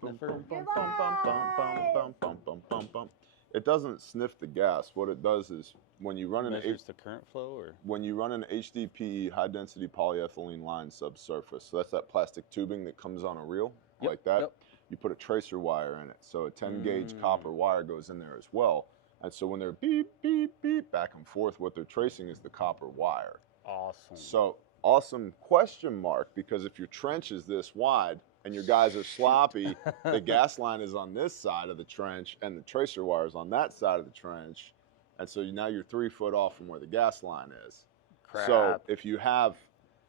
sniffer? It doesn't sniff the gas. What it does is when you run Measures the current flow, or when you run an HDPE, high density polyethylene line subsurface, so that's that plastic tubing that comes on a reel like that. You put a tracer wire in it, so a 10 gauge copper wire goes in there as well. And so when they're beep, beep, beep, back and forth, what they're tracing is the copper wire. Awesome. So awesome question mark, because if your trench is this wide and your guys are sloppy, the gas line is on this side of the trench and the tracer wire is on that side of the trench. And so now you're 3 foot off from where the gas line is. Crap. So if you have,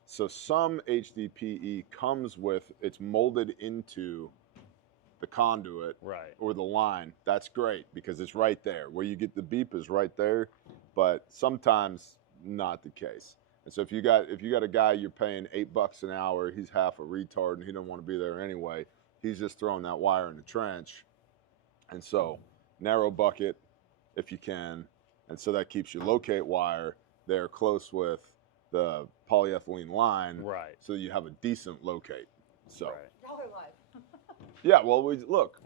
so some HDPE comes with, it's molded into the conduit or the line. That's great because it's right there. Where you get the beep is right there, but sometimes not the case. And so if you got a guy you're paying $8 an hour, he's half a retard and he don't want to be there anyway, he's just throwing that wire in the trench. And so narrow bucket if you can. And so that keeps your locate wire there close with the polyethylene line. Right. So you have a decent locate. So. Right. Y'all are live. Yeah, well, look.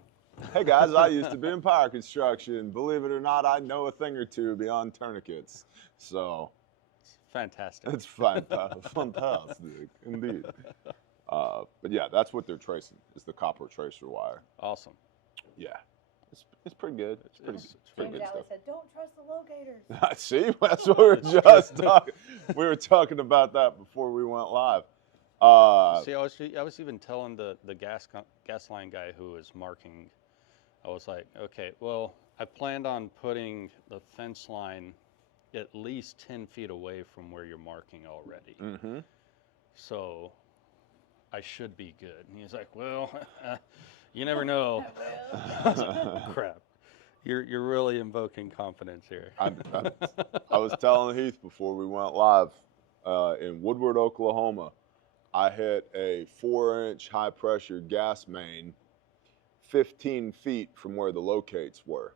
Hey guys, I used to be in power construction. Believe it or not, I know a thing or two beyond tourniquets. So. Fantastic. It's fantastic, indeed. But yeah, that's what they're tracing, is the copper tracer wire. Awesome. Yeah, it's pretty good. It's pretty James good Alley stuff. said, "Don't trust the locators." See, that's what we were just talking. We were talking about that before we went live. See, I was even telling the gas line guy who was marking, I was like, okay, well, I planned on putting the fence line at least 10 feet away from where you're marking already. Mm-hmm. So I should be good. And he's like, well, you never know. I was like, crap. You're really invoking confidence here. I was telling Heath before we went live, in Woodward, Oklahoma, I hit a 4-inch high pressure gas main 15 feet from where the locates were.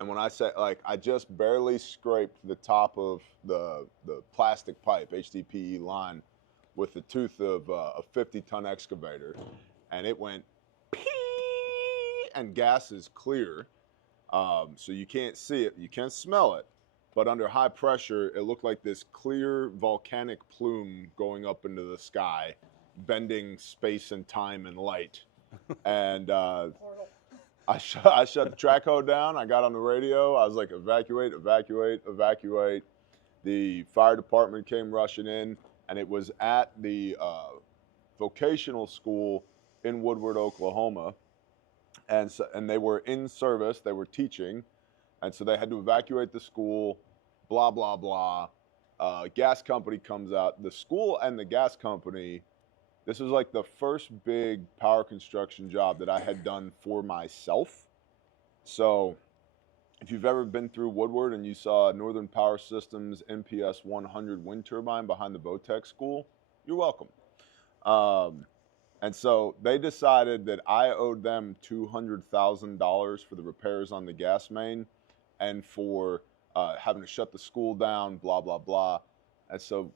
And when I say, like, I just barely scraped the top of the plastic pipe, HDPE line, with the tooth of a 50-ton excavator, and it went pee, and gas is clear, so you can't see it, you can't smell it, but under high pressure, it looked like this clear volcanic plume going up into the sky, bending space and time and light, and I shut the track hoe down. I got on the radio. I was like, evacuate, evacuate, evacuate. The fire department came rushing in, and it was at the vocational school in Woodward, Oklahoma. And they were in service. They were teaching. And so they had to evacuate the school, blah, blah, blah. Gas company comes out. The school and the gas company, this was like the first big power construction job that I had done for myself. So if you've ever been through Woodward and you saw Northern Power Systems NPS 100 wind turbine behind the Votech school, you're welcome. And so they decided that I owed them $200,000 for the repairs on the gas main and for having to shut the school down, blah, blah, blah. And so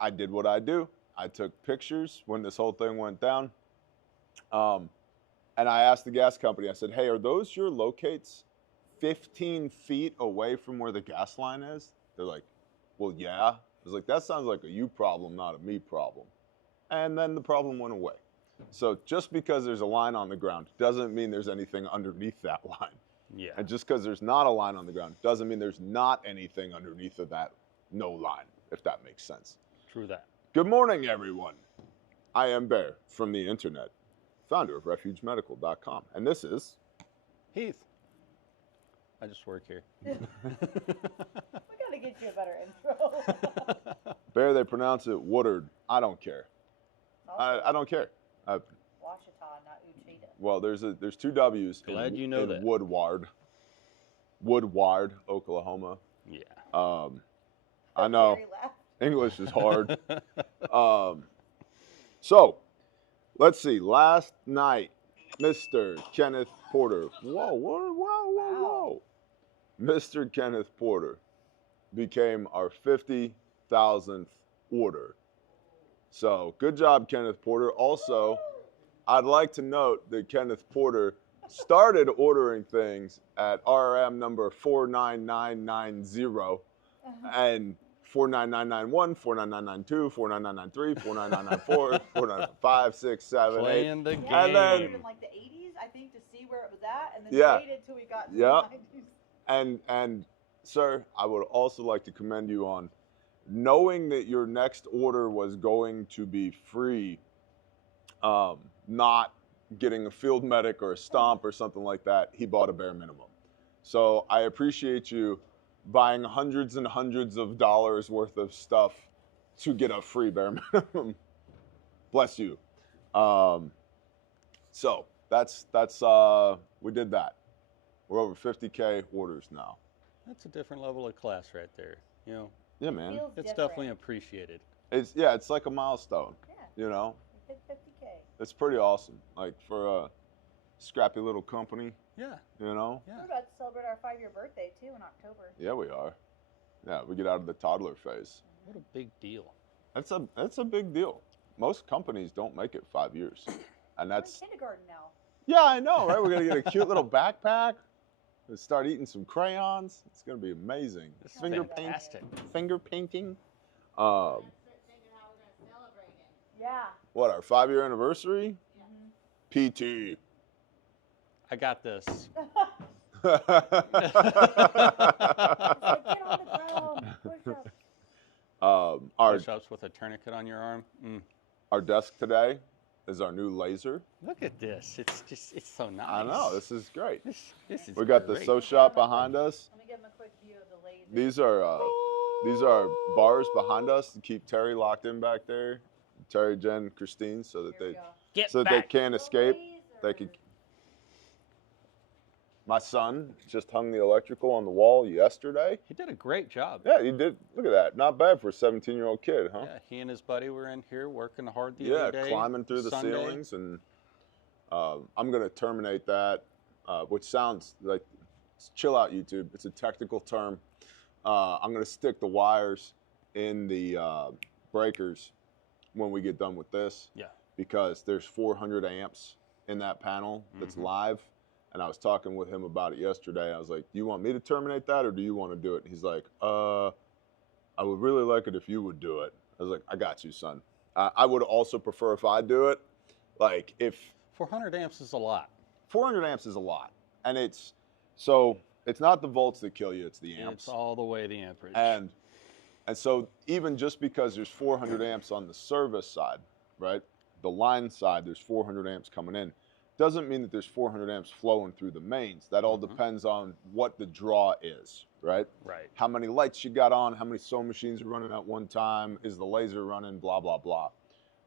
I did what I do. I took pictures when this whole thing went down. And I asked the gas company, I said, hey, are those your locates 15 feet away from where the gas line is? They're like, well, yeah. I was like, that sounds like a you problem, not a me problem. And then the problem went away. So just because there's a line on the ground doesn't mean there's anything underneath that line. Yeah. And just because there's not a line on the ground doesn't mean there's not anything underneath of that no line, if that makes sense. True that. Good morning, everyone. I am Bear from the internet, founder of RefugeMedical.com. And this is Heath. I just work here. We gotta get you a better intro. Bear, they pronounce it Woodard. I don't care. I don't care. Washita, not Uchita. Well, there's two W's Glad in, you know in that. Woodward. Woodward, Oklahoma. Yeah. I know. Jerry laughed. English is hard. So, let's see. Last night, Mr. Kenneth Porter. Whoa. Mr. Kenneth Porter became our 50,000th order. So, good job, Kenneth Porter. Also, I'd like to note that Kenneth Porter started ordering things at RRM number 49990 and 49991, 49992, 49993, 49994, 495, 6, 7, 8. Playing the Yeah, And then- game. in like the 80s, I think, to see where it was at, and then Yeah. waited till we got to Yep. the 90s. And sir, I would also like to commend you on knowing that your next order was going to be free, not getting a field medic or a stomp or something like that. He bought a bare minimum. So I appreciate you buying hundreds and hundreds of dollars worth of stuff to get a free bare minimum. Bless you. So that's we did that. We're over 50K orders now. That's a different level of class right there. You know, Yeah, man. Feels it's different. definitely appreciated. It's like a milestone, Yeah, you know? we hit 50K. It's pretty awesome. Like for a scrappy little company, Yeah, you know? yeah. We're about to celebrate our 5-year birthday, too, in October. Yeah, we are. Yeah, we get out of the toddler phase. What a big deal. That's a big deal. Most companies don't make it 5 years. And We're in that's, kindergarten now. yeah, I know, right? We're going to get a cute little backpack. We'll start eating some crayons. It's going to be amazing. This is Finger paint, fantastic. finger painting. Start thinking how we're gonna celebrate it. Yeah. What, our 5-year anniversary? Mhm. PT. I got this. It's like, get on the ground, push up. our Push-ups with a tourniquet on your arm. our desk today is our new laser. Look at this. It's so nice. I know, this is great. This is We got the great. sew shop behind us. Let me give them a quick view of the laser. These are bars behind us to keep Terry locked in back there. Terry, Jen, Christine, so that Here we they go. Get so that they back. can't escape. They Laser. can. My son just hung the electrical on the wall yesterday. He did a great job. Yeah, he did. Look at that. Not bad for a 17-year-old kid, huh? Yeah, he and his buddy were in here working hard the Yeah, other day. climbing through the Sunday. ceilings, and I'm gonna terminate that, which sounds like chill out, YouTube. It's a technical term. I'm gonna stick the wires in the breakers when we get done with this. Yeah. Because there's 400 amps in that panel that's Mhm. live, and I was talking with him about it yesterday. I was like, "Do you want me to terminate that, or do you want to do it?" And he's like, "I would really like it if you would do it." I was like, "I got you, son." I would also prefer if I do it. Like if 400 amps is a lot. 400 amps is a lot, and it's not the volts that kill you; it's the amps. It's all the way the amperage. And so even just because there's 400 amps on the service side, right? The line side, there's 400 amps coming in. Doesn't mean that there's 400 amps flowing through the mains. That all depends on what the draw is, right? right. How many lights you got on, how many sewing machines are running at one time, is the laser running, blah, blah, blah.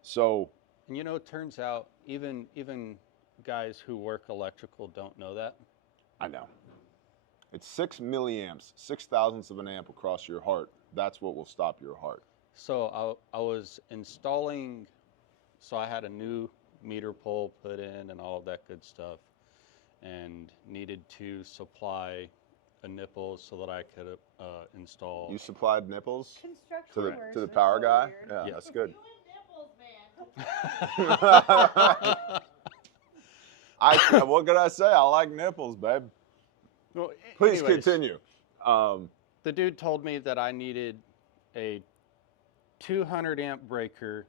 So, And you know, it turns out even guys who work electrical don't know that. I know. It's 6 milliamps, 6,000ths of an amp across your heart. That's what will stop your heart. So I was installing, so I had a new meter pole put in and all of that good stuff, and needed to supply a nipple so that I could install. You supplied nipples Construction to words the are power so guy? weird. Yeah, Yeah. that's good. You and nipples, man. What can I say? I like nipples, babe. Well, Please anyways, continue. The dude told me that I needed a 200 amp breaker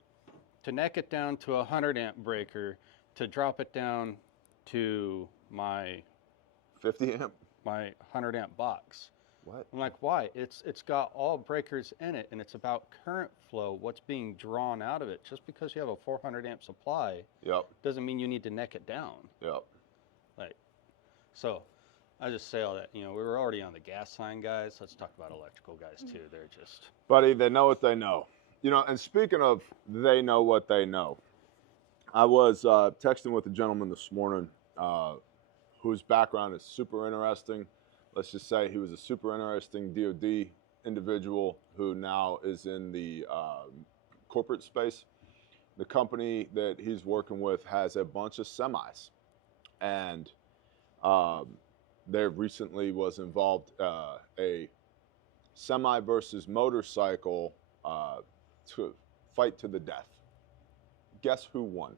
to neck it down to a 100 amp breaker to drop it down to my 50 amp? 100 amp box. What? I'm like, why? It's got all breakers in it, and it's about current flow, what's being drawn out of it. Just because you have a 400 amp supply Yep, doesn't mean you need to neck it down. yep. Like, so I just say all that. You know, we were already on the gas line guys. Let's talk about electrical guys too. They're just Buddy, they know what they know. You know, and speaking of they know what they know, I was texting with a gentleman this morning whose background is super interesting. Let's just say he was a super interesting DOD individual who now is in the corporate space. The company that he's working with has a bunch of semis, and there recently was involved a semi versus motorcycle to fight to the death. Guess who won?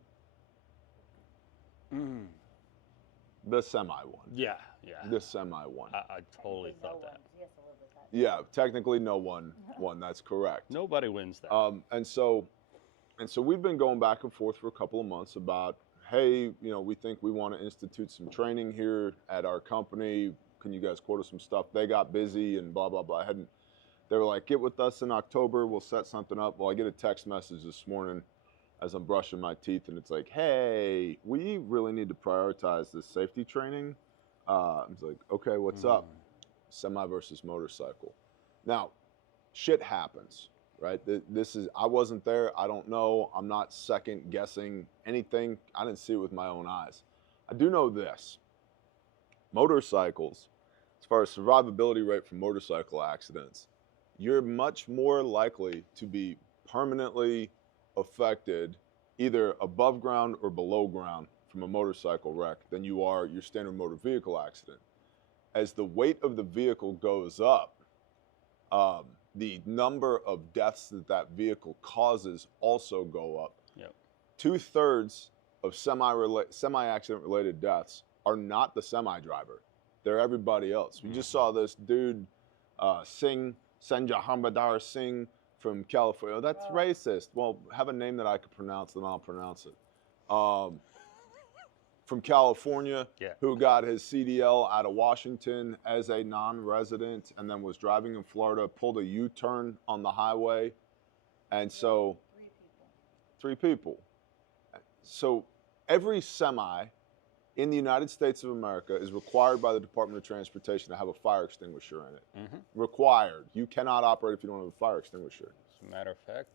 The semi one. Yeah. The semi one. I totally Technically no thought one, that. 'cause he has to live with that. Yeah, technically no one won. That's correct. Nobody wins that. And so we've been going back and forth for a couple of months about, hey, we think we want to institute some training here at our company. Can you guys quote us some stuff? They got busy and blah, blah, blah. They were like, get with us in October. We'll set something up. Well, I get a text message this morning as I'm brushing my teeth, and it's like, hey, we really need to prioritize this safety training. I was like, okay, what's up? Semi versus motorcycle. Now, shit happens, right? I wasn't there. I don't know. I'm not second guessing anything. I didn't see it with my own eyes. I do know this. Motorcycles, as far as survivability rate from motorcycle accidents, you're much more likely to be permanently affected either above ground or below ground from a motorcycle wreck than you are your standard motor vehicle accident. As the weight of the vehicle goes up, the number of deaths that vehicle causes also go up. Yep. 2/3 of semi-accident related deaths are not the semi driver. They're everybody else. We just saw this dude, Senja Hambadar Singh from California. Oh, that's racist. Well, have a name that I could pronounce, then I'll pronounce it. From California, who got his CDL out of Washington as a non-resident and then was driving in Florida, pulled a U-turn on the highway. And so, 3 people. So every semi in the United States of America is required by the Department of Transportation to have a fire extinguisher in it. Required. You cannot operate if you don't have a fire extinguisher. As a matter of fact,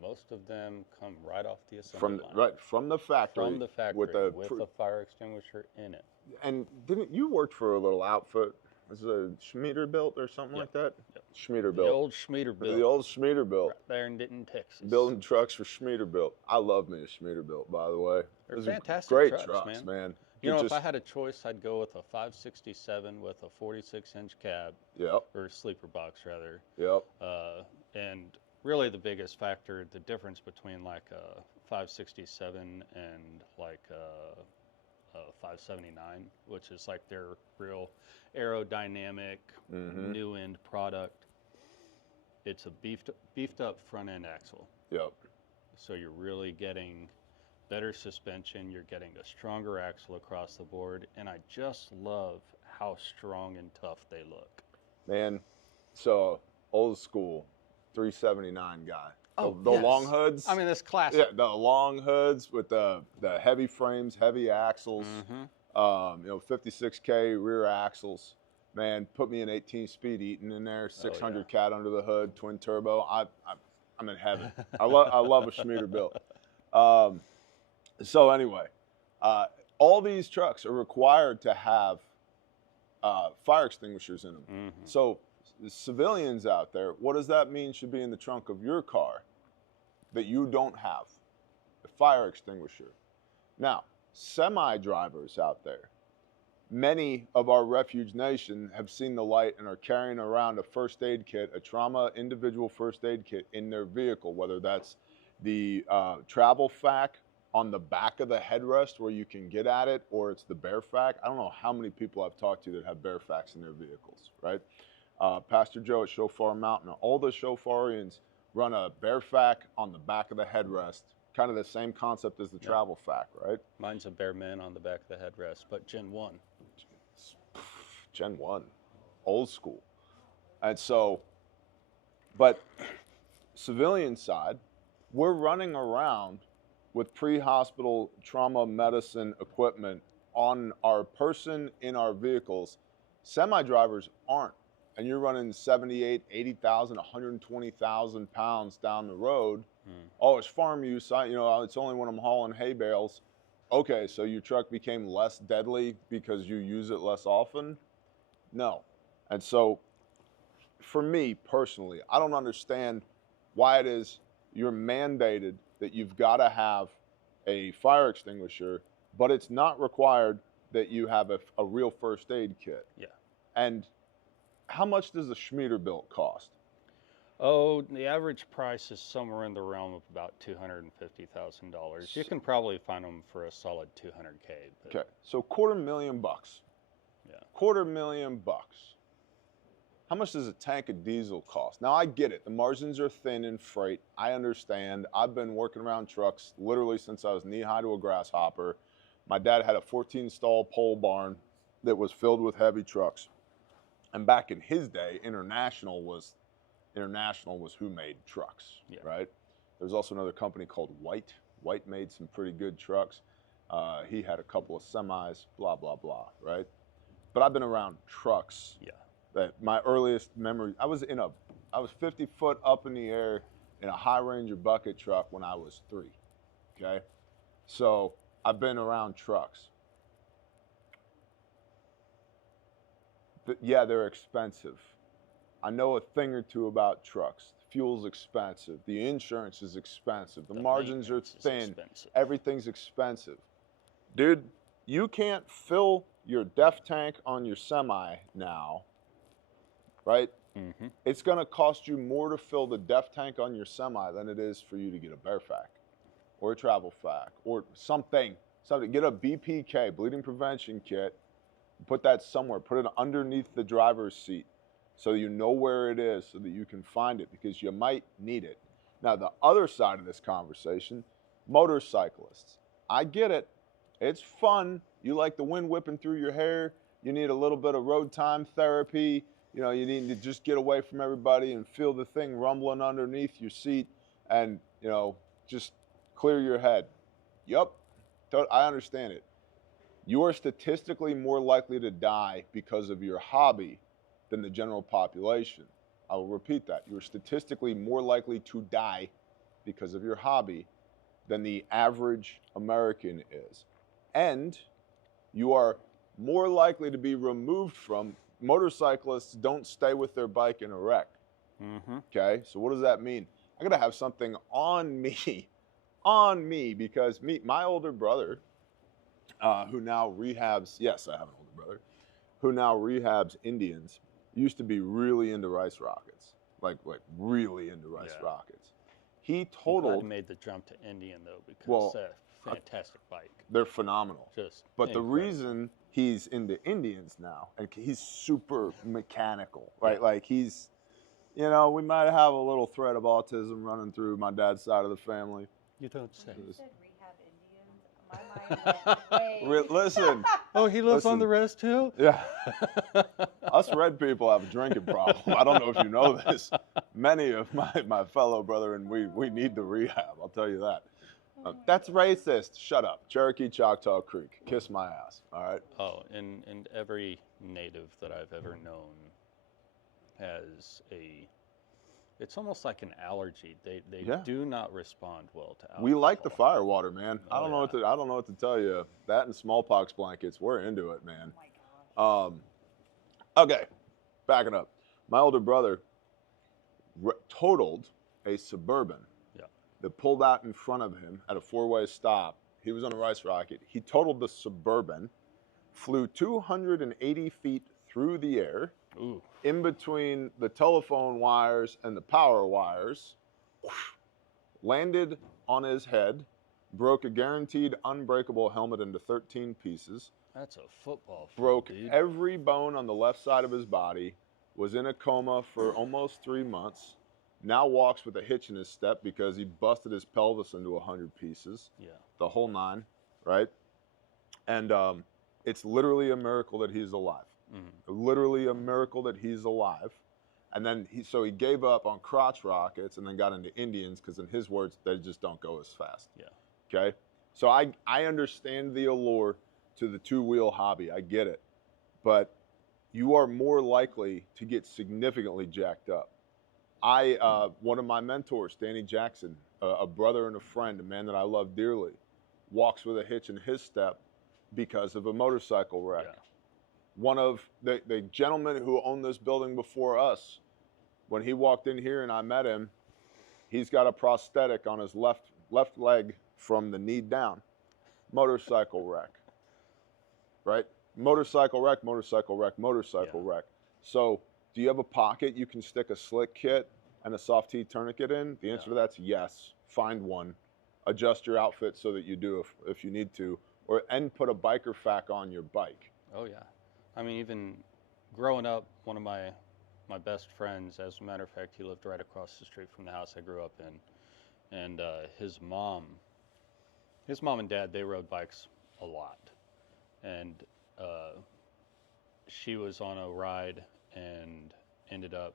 most of them come right off the assembly line. Right, from the factory. From the factory with a fire extinguisher in it. And didn't you work for a little outfit? Was it a Schmiederbilt or something like that? Yep. Schmiederbilt. The old Schmiederbilt. The old Schmiederbilt. Right there in Denton, Texas. Building trucks for Schmiederbilt. I love me a Schmiederbilt, by the way. They're fantastic great trucks, man. You know, if I had a choice, I'd go with a 567 with a 46-inch cab. Yep. Or sleeper box, rather. Yep. And really the biggest factor, the difference between like a 567 and like a 579, which is like their real aerodynamic, new end product. It's a beefed up front end axle. Yep. So you're really getting better suspension. You're getting a stronger axle across the board, and I just love how strong and tough they look. Man, so old school 379 guy. Oh, the long hoods. I mean, that's classic. Yeah, the long hoods with the heavy frames, heavy axles. 56K rear axles. Man, put me an 18-speed Eaton in there, 600 cat under the hood, twin turbo. I'm in heaven. I love a Schmiederbilt. So anyway, all these trucks are required to have fire extinguishers in them. So the civilians out there, what does that mean should be in the trunk of your car that you don't have? A fire extinguisher. Now, semi-drivers out there, many of our Refuge Nation have seen the light and are carrying around a first aid kit, a trauma individual first aid kit in their vehicle, whether that's the travel fac on the back of the headrest where you can get at it, or it's the bear fac. I don't know how many people I've talked to that have bear facs in their vehicles, right? Pastor Joe at Shofar Mountain, all the Shofarians run a bear fac on the back of the headrest, kind of the same concept as the travel fac, right? Mine's a bear man on the back of the headrest, but Gen 1. Gen 1, old school. And so, but civilian side, we're running around with pre-hospital trauma medicine equipment on our person in our vehicles. Semi-drivers aren't. And you're running 78, 80,000, 120,000 pounds down the road. Oh, it's farm use. It's only when I'm hauling hay bales. Okay, so your truck became less deadly because you use it less often? No. And so, for me personally, I don't understand why it is you're mandated that you've got to have a fire extinguisher, but it's not required that you have a real first aid kit. Yeah. And how much does a Schmiederbilt cost? Oh, the average price is somewhere in the realm of about $250,000. You can probably find them for a solid 200K. But Okay, so $250,000. yeah. $250,000. How much does a tank of diesel cost? Now I get it. The margins are thin in freight. I understand. I've been working around trucks literally since I was knee-high to a grasshopper. My dad had a 14-stall pole barn that was filled with heavy trucks. And back in his day, International was who made trucks, Yeah. right? There's also another company called White. White made some pretty good trucks. He had a couple of semis, blah, blah, blah, right? But I've been around trucks. Yeah. That my earliest memory, I was 50 foot up in the air in a High Ranger bucket truck when I was 3, okay? So I've been around trucks. But yeah, they're expensive. I know a thing or two about trucks. Fuel's expensive. The insurance is expensive. The margins are maintenance is thin. expensive. Everything's expensive. Dude, you can't fill your DEF tank on your semi now, right? Mm-hmm. It's going to cost you more to fill the DEF tank on your semi than it is for you to get a Bear Fac or a Travel Fac or something. Get a BPK, bleeding prevention kit, put that somewhere, put it underneath the driver's seat so you know where it is so that you can find it because you might need it. Now, the other side of this conversation, motorcyclists. I get it. It's fun. You like the wind whipping through your hair. You need a little bit of road time therapy. You know, you need to just get away from everybody and feel the thing rumbling underneath your seat and, you know, just clear your head. Yup, I understand it. You are statistically more likely to die because of your hobby than the general population. I will repeat that. You're statistically more likely to die because of your hobby than the average American is. And you are more likely to be removed from, motorcyclists don't stay with their bike in a wreck. Mm-hmm. Okay, so what does that mean? I gotta have something on me, because my older brother, who now rehabs, yes, I have an older brother, who now rehabs Indians, used to be really into rice rockets, like really into rice rockets. He totaled. I made the jump to Indian though because Well, fantastic bike. They're phenomenal. Just But incredible. the reason he's into Indians now, and he's super mechanical, right? Yeah. Like he's, you know, we might have a little thread of autism running through my dad's side of the family. You don't say. You said rehab Indians. My mind went way. Listen, Oh, he lives on Listen. the res too? yeah, us red people have a drinking problem. I don't know if you know this. Many of my fellow brethren, we need the rehab. I'll tell you that. That's racist. Shut up. Cherokee Choctaw Creek. Kiss my ass. All right. Oh, and every native that I've ever known has it's almost like an allergy. They Yeah. do not respond well to alcohol. We like the fire water, man. Oh, I don't know what to tell you. That and smallpox blankets, we're into it, man. Oh my gosh. Okay, backing up. My older brother totaled a Suburban that pulled out in front of him at a 4-way stop. He was on a rice rocket. He totaled the Suburban, flew 280 feet through the air, Ooh. in between the telephone wires and the power wires, landed on his head, broke a guaranteed unbreakable helmet into 13 pieces, That's a football field, broke dude. every bone on the left side of his body, was in a coma for almost 3 months, now walks with a hitch in his step because he busted his pelvis into 100 pieces, Yeah. the whole 9, right? And it's literally a miracle that he's alive. Mm-hmm. Literally a miracle that he's alive. And then he gave up on crotch rockets and then got into Indians because in his words, they just don't go as fast. Yeah. Okay? So I understand the allure to the 2-wheel hobby. I get it. But you are more likely to get significantly jacked up. One of my mentors, Danny Jackson, a brother and a friend, a man that I love dearly, walks with a hitch in his step because of a motorcycle wreck. Yeah. One of the gentlemen who owned this building before us, when he walked in here and I met him, he's got a prosthetic on his left leg from the knee down. Motorcycle wreck, right? Motorcycle wreck, motorcycle wreck, motorcycle wreck. So do you have a pocket you can stick a slick kit? and a soft T tourniquet in? The answer to that's yes. Find one. Adjust your outfit so that you do if you need to, and put a biker fac on your bike. Oh yeah. I mean, even growing up, one of my best friends, as a matter of fact, he lived right across the street from the house I grew up in, and his mom and dad, they rode bikes a lot, and she was on a ride and ended up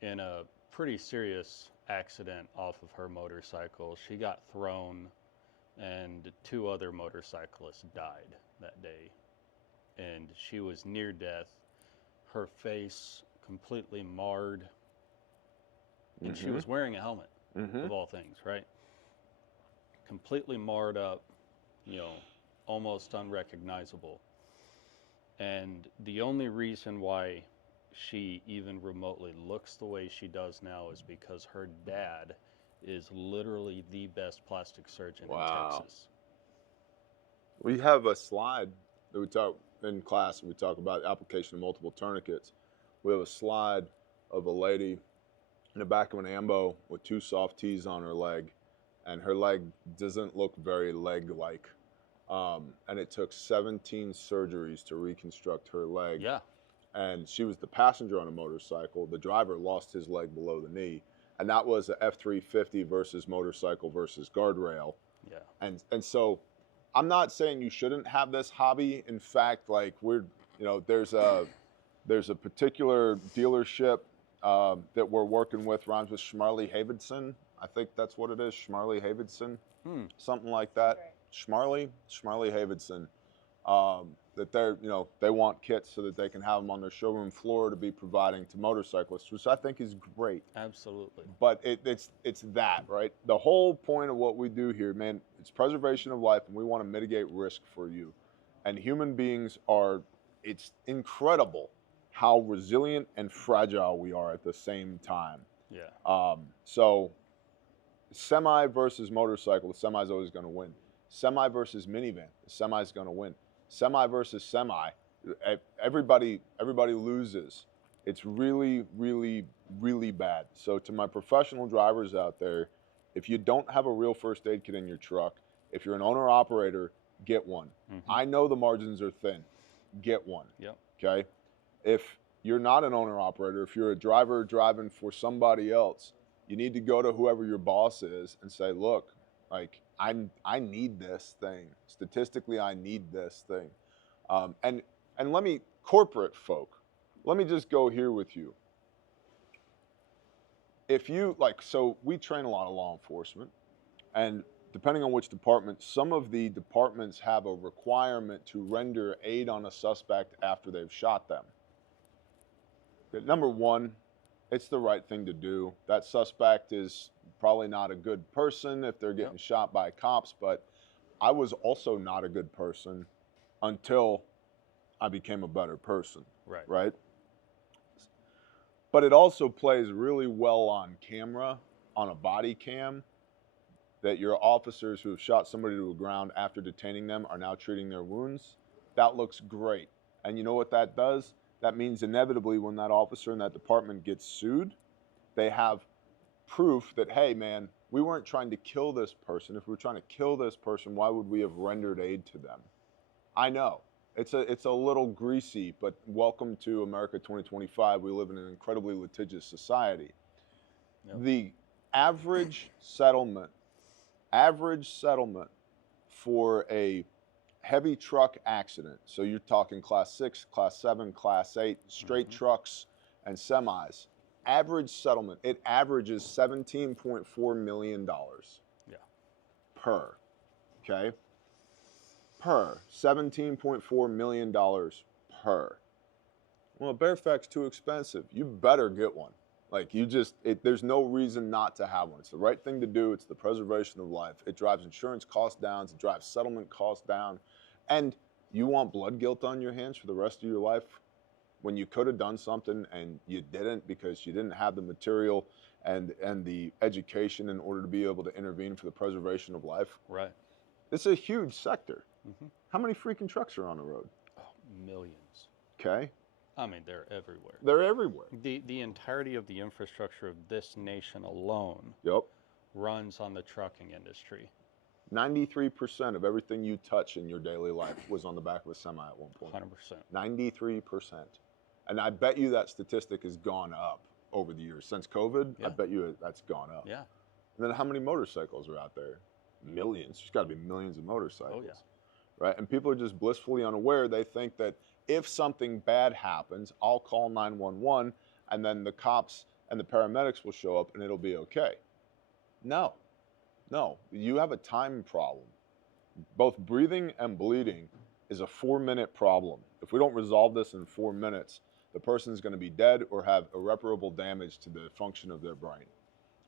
in a pretty serious accident off of her motorcycle. She got thrown, and 2 other motorcyclists died that day, and she was near death. Her face completely marred, and she was wearing a helmet, of all things, right? Completely marred up, you know, almost unrecognizable. And the only reason why she even remotely looks the way she does now is because her dad is literally the best plastic surgeon in Texas. We have a slide that we talk in class. We talk about application of multiple tourniquets. We have a slide of a lady in the back of an ambo with 2 soft T's on her leg, and her leg doesn't look very leg-like. And it took 17 surgeries to reconstruct her leg. Yeah. And she was the passenger on a motorcycle. The driver lost his leg below the knee. And that was a F350 versus motorcycle versus guardrail. Yeah. And so I'm not saying you shouldn't have this hobby. In fact, like there's a particular dealership that we're working with, rhymes with Schmarley Havidson. I think that's what it is, Schmarley Havidson, something like that. Right. Schmarley Havidson. That they want kits so that they can have them on their showroom floor to be providing to motorcyclists, which I think is great. Absolutely. But it's that, right? The whole point of what we do here, man, it's preservation of life, and we want to mitigate risk for you. And human beings it's incredible how resilient and fragile we are at the same time. Yeah. So semi versus motorcycle, the semi's always going to win. Semi versus minivan, the semi's going to win. Semi versus semi, everybody loses. It's really, really, really bad. So to my professional drivers out there, if you don't have a real first aid kit in your truck, if you're an owner-operator, get one. I know the margins are thin. Get one. Yep. Okay? If you're not an owner-operator, if you're a driver driving for somebody else, you need to go to whoever your boss is and say, look, like, I need this thing. Statistically, I need this thing. And let me, corporate folk, let me just go here with you. If you, so we train a lot of law enforcement, and depending on which department, some of the departments have a requirement to render aid on a suspect after they've shot them. Number one, it's the right thing to do. That suspect is probably not a good person if they're getting shot by cops, but I was also not a good person until I became a better person. Right? But it also plays really well on camera, on a body cam, that your officers who have shot somebody to the ground after detaining them are now treating their wounds. That looks great. And you know what that does? That means inevitably when that officer in that department gets sued, they have proof that, hey, man, we weren't trying to kill this person. If we were trying to kill this person, why would we have rendered aid to them? I know. It's a little greasy, but welcome to America 2025. We live in an incredibly litigious society. Yep. The average settlement for a heavy truck accident, so you're talking class 6, class 7, class 8, straight trucks and semis, average settlement, it averages $17.4 million. Yeah. Per. Okay? Per. $17.4 million per. Well, a bear fac's too expensive. You better get one. Like, there's no reason not to have one. It's the right thing to do. It's the preservation of life. It drives insurance costs down. It drives settlement costs down. And you want blood guilt on your hands for the rest of your life when you could have done something and you didn't because you didn't have the material and the education in order to be able to intervene for the preservation of life. Right. It's a huge sector. How many freaking trucks are on the road? Oh, millions. Okay. I mean, they're everywhere. They're everywhere. The entirety of the infrastructure of this nation alone Yep. runs on the trucking industry. 93% of everything you touch in your daily life was on the back of a semi at one point. 100%. 93%. And I bet you that statistic has gone up over the years. Since COVID, Yeah. I bet you that's gone up. Yeah. And then how many motorcycles are out there? Millions. There's got to be millions of motorcycles. Oh, yeah. Right? And people are just blissfully unaware. They think that if something bad happens, I'll call 911 and then the cops and the paramedics will show up and it'll be okay. No. No. You have a time problem. Both breathing and bleeding is a 4-minute problem. If we don't resolve this in 4 minutes, the person's going to be dead or have irreparable damage to the function of their brain.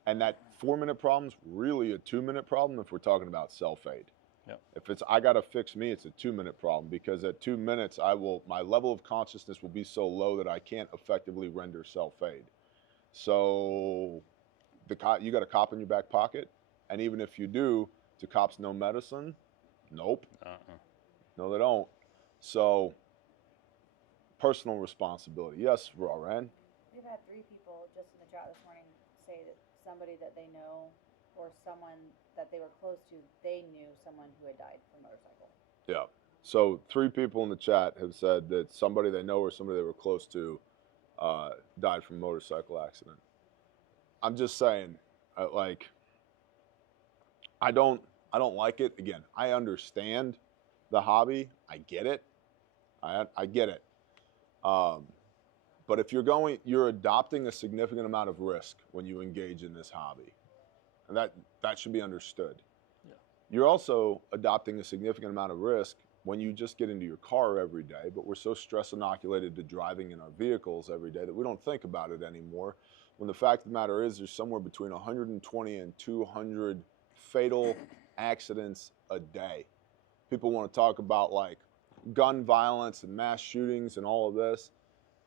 And that 4-minute problem's really a 2-minute problem if we're talking about self-aid. Yep. If it's I gotta fix me, it's a 2-minute problem because at 2 minutes my level of consciousness will be so low that I can't effectively render self-aid. So you got a cop in your back pocket, and even if you do cops know medicine? Nope. No, they don't. So personal responsibility. Yes, Ran. We've had 3 people just in the chat this morning say that somebody that they know or someone that they were close to, they knew someone who had died from a motorcycle. Yeah. So 3 people in the chat have said that somebody they know or somebody they were close to died from a motorcycle accident. I'm just saying, like, I don't like it. Again, I understand the hobby. I get it. I get it. But if you're adopting a significant amount of risk when you engage in this hobby. And that should be understood. Yeah. You're also adopting a significant amount of risk when you just get into your car every day, but we're so stress inoculated to driving in our vehicles every day that we don't think about it anymore. When the fact of the matter is there's somewhere between 120 and 200 fatal accidents a day. People want to talk about like gun violence and mass shootings and all of this.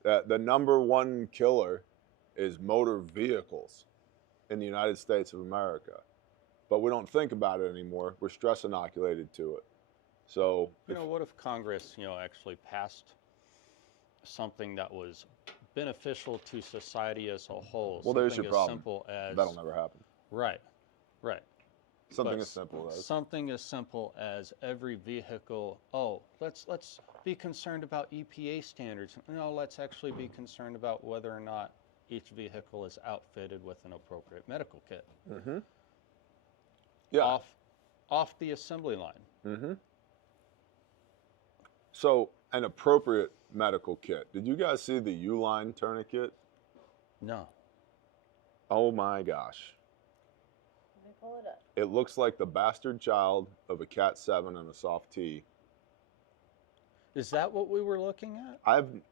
The number 1 killer is motor vehicles in the United States of America. But we don't think about it anymore. We're stress inoculated to it. So, what if Congress, actually passed something that was beneficial to society as a whole? Well, there's your something problem. As simple as, that'll never happen. Right. Something as simple as something as simple as every vehicle. Oh, let's be concerned about EPA standards. No, let's actually be concerned about whether or not each vehicle is outfitted with an appropriate medical kit. Mm-hmm. Yeah. Off the assembly line. Mm-hmm. So, an appropriate medical kit. Did you guys see the U-line tourniquet? No. Oh my gosh. Let me pull it up. It looks like the bastard child of a Cat 7 and a soft T. Is that what we were looking at?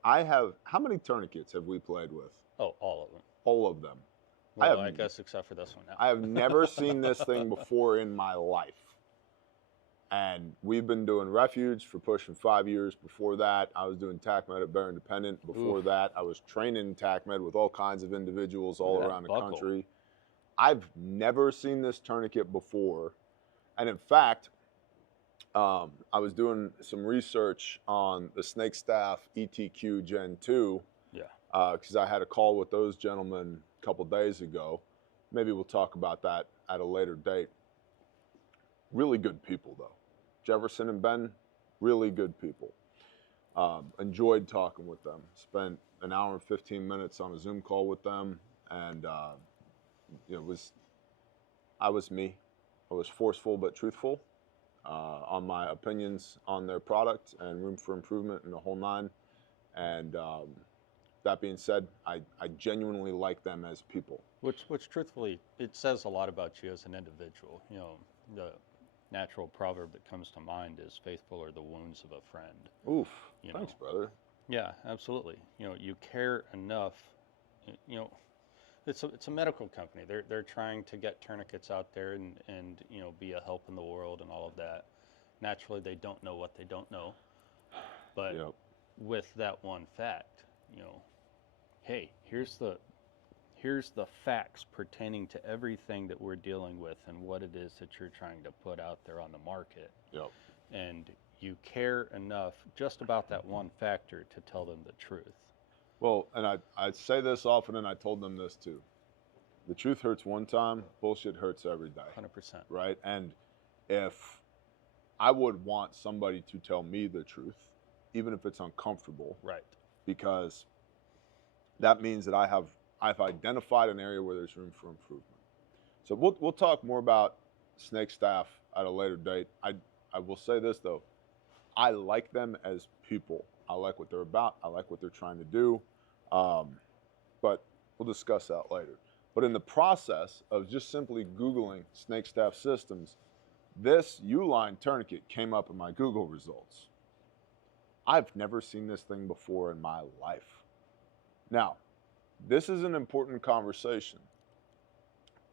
I have, how many tourniquets have we played with? Oh, all of them. All of them. Well, I guess except for this one now. I have never seen this thing before in my life. And we've been doing Refuge for pushing 5 years. Before that, I was doing TACMed at Bear Independent. Before that, I was training TACMed with all kinds of individuals all around the country. I've never seen this tourniquet before. And in fact, I was doing some research on the Snake Staff ETQ Gen 2. Yeah. Because I had a call with those gentlemen a couple days ago. Maybe we'll talk about that at a later date. Really good people, though. Jefferson and Ben, really good people. Enjoyed talking with them. Spent an hour and 15 minutes on a Zoom call with them, and I was me. I was forceful but truthful on my opinions on their product and room for improvement and the whole 9. And that being said, I genuinely like them as people. Which truthfully, it says a lot about you as an individual. The natural proverb that comes to mind is "faithful are the wounds of a friend." Oof. Thanks, brother. Yeah, absolutely. You care enough. It's a medical company. They're trying to get tourniquets out there and be a help in the world and all of that. Naturally, they don't know what they don't know. But with that one fact, hey, here's the facts pertaining to everything that we're dealing with and what it is that you're trying to put out there on the market. Yep. And you care enough just about that one factor to tell them the truth. Well, and I say this often, and I told them this too. The truth hurts one time, bullshit hurts every day. 100%. Right? And if I would want somebody to tell me the truth, even if it's uncomfortable, Right. because that means that I've identified an area where there's room for improvement. So we'll talk more about snake staff at a later date. I will say this though, I like them as people. I like what they're about. I like what they're trying to do. But we'll discuss that later. But in the process of just simply Googling snake staff systems, this U-line tourniquet came up in my Google results. I've never seen this thing before in my life. Now, this is an important conversation.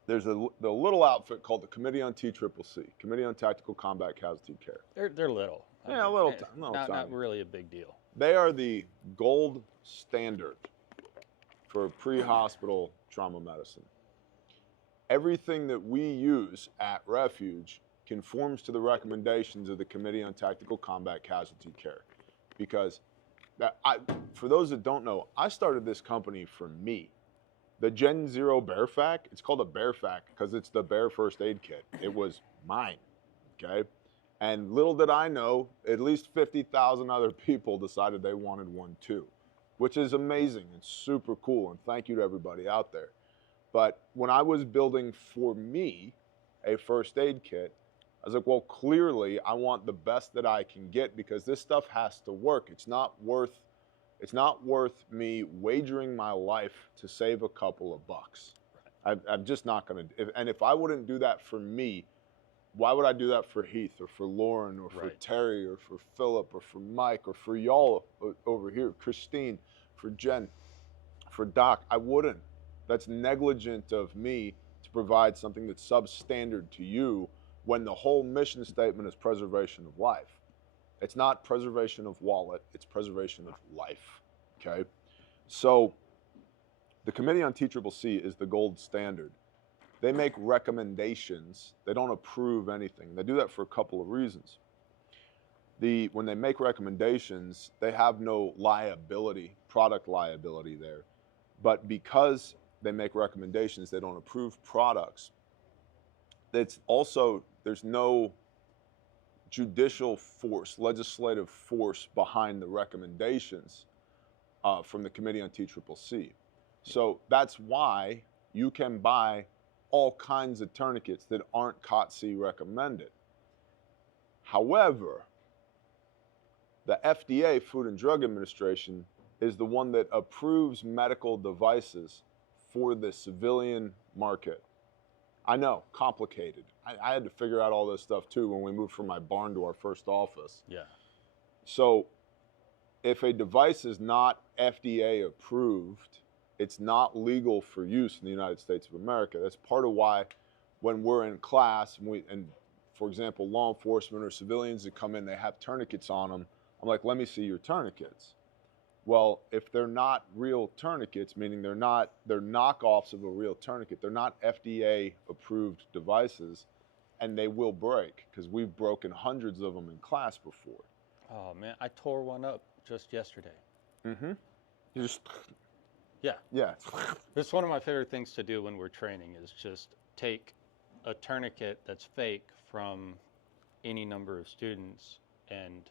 There's the little outfit called the Committee on TCCC, Committee on Tactical Combat Casualty Care. They're little. Yeah, little tiny. Not really a big deal. They are the gold standard for pre-hospital trauma medicine. Everything that we use at Refuge conforms to the recommendations of the Committee on Tactical Combat Casualty Care. Because for those that don't know, I started this company for me. The Gen Zero Bear Fac, it's called a Bear Fac because it's the Bear First Aid Kit. It was mine, okay? And little did I know, at least 50,000 other people decided they wanted one too, which is amazing and super cool, and thank you to everybody out there. But when I was building for me a first aid kit, I was like, well, clearly I want the best that I can get because this stuff has to work. It's not worth me wagering my life to save a couple of bucks. I'm just not going to. And if I wouldn't do that for me, why would I do that for Heath or for Lauren or for Terry or for Philip or for Mike or for y'all over here, Christine, for Jen, for Doc? I wouldn't. That's negligent of me to provide something that's substandard to you when the whole mission statement is preservation of life. It's not preservation of wallet, it's preservation of life, okay? So the Committee on TCCC is the gold standard. They make recommendations. They don't approve anything. They do that for a couple of reasons. When they make recommendations, they have no liability, product liability there. But because they make recommendations, they don't approve products. It's also, there's no judicial force, legislative force behind the recommendations from the Committee on TCCC. So that's why you can buy all kinds of tourniquets that aren't COTC recommended. However, the FDA, Food and Drug Administration, is the one that approves medical devices for the civilian market. I know, complicated. I had to figure out all this stuff too when we moved from my barn to our first office. Yeah. So if a device is not FDA approved, it's not legal for use in the United States of America. That's part of why when we're in class and for example, law enforcement or civilians that come in, they have tourniquets on them. I'm like, let me see your tourniquets. Well, if they're not real tourniquets, meaning they're knockoffs of a real tourniquet, they're not FDA approved devices, and they will break because we've broken hundreds of them in class before. Oh man, I tore one up just yesterday. Mm-hmm. You just Yeah. Yeah. It's one of my favorite things to do when we're training is just take a tourniquet that's fake from any number of students and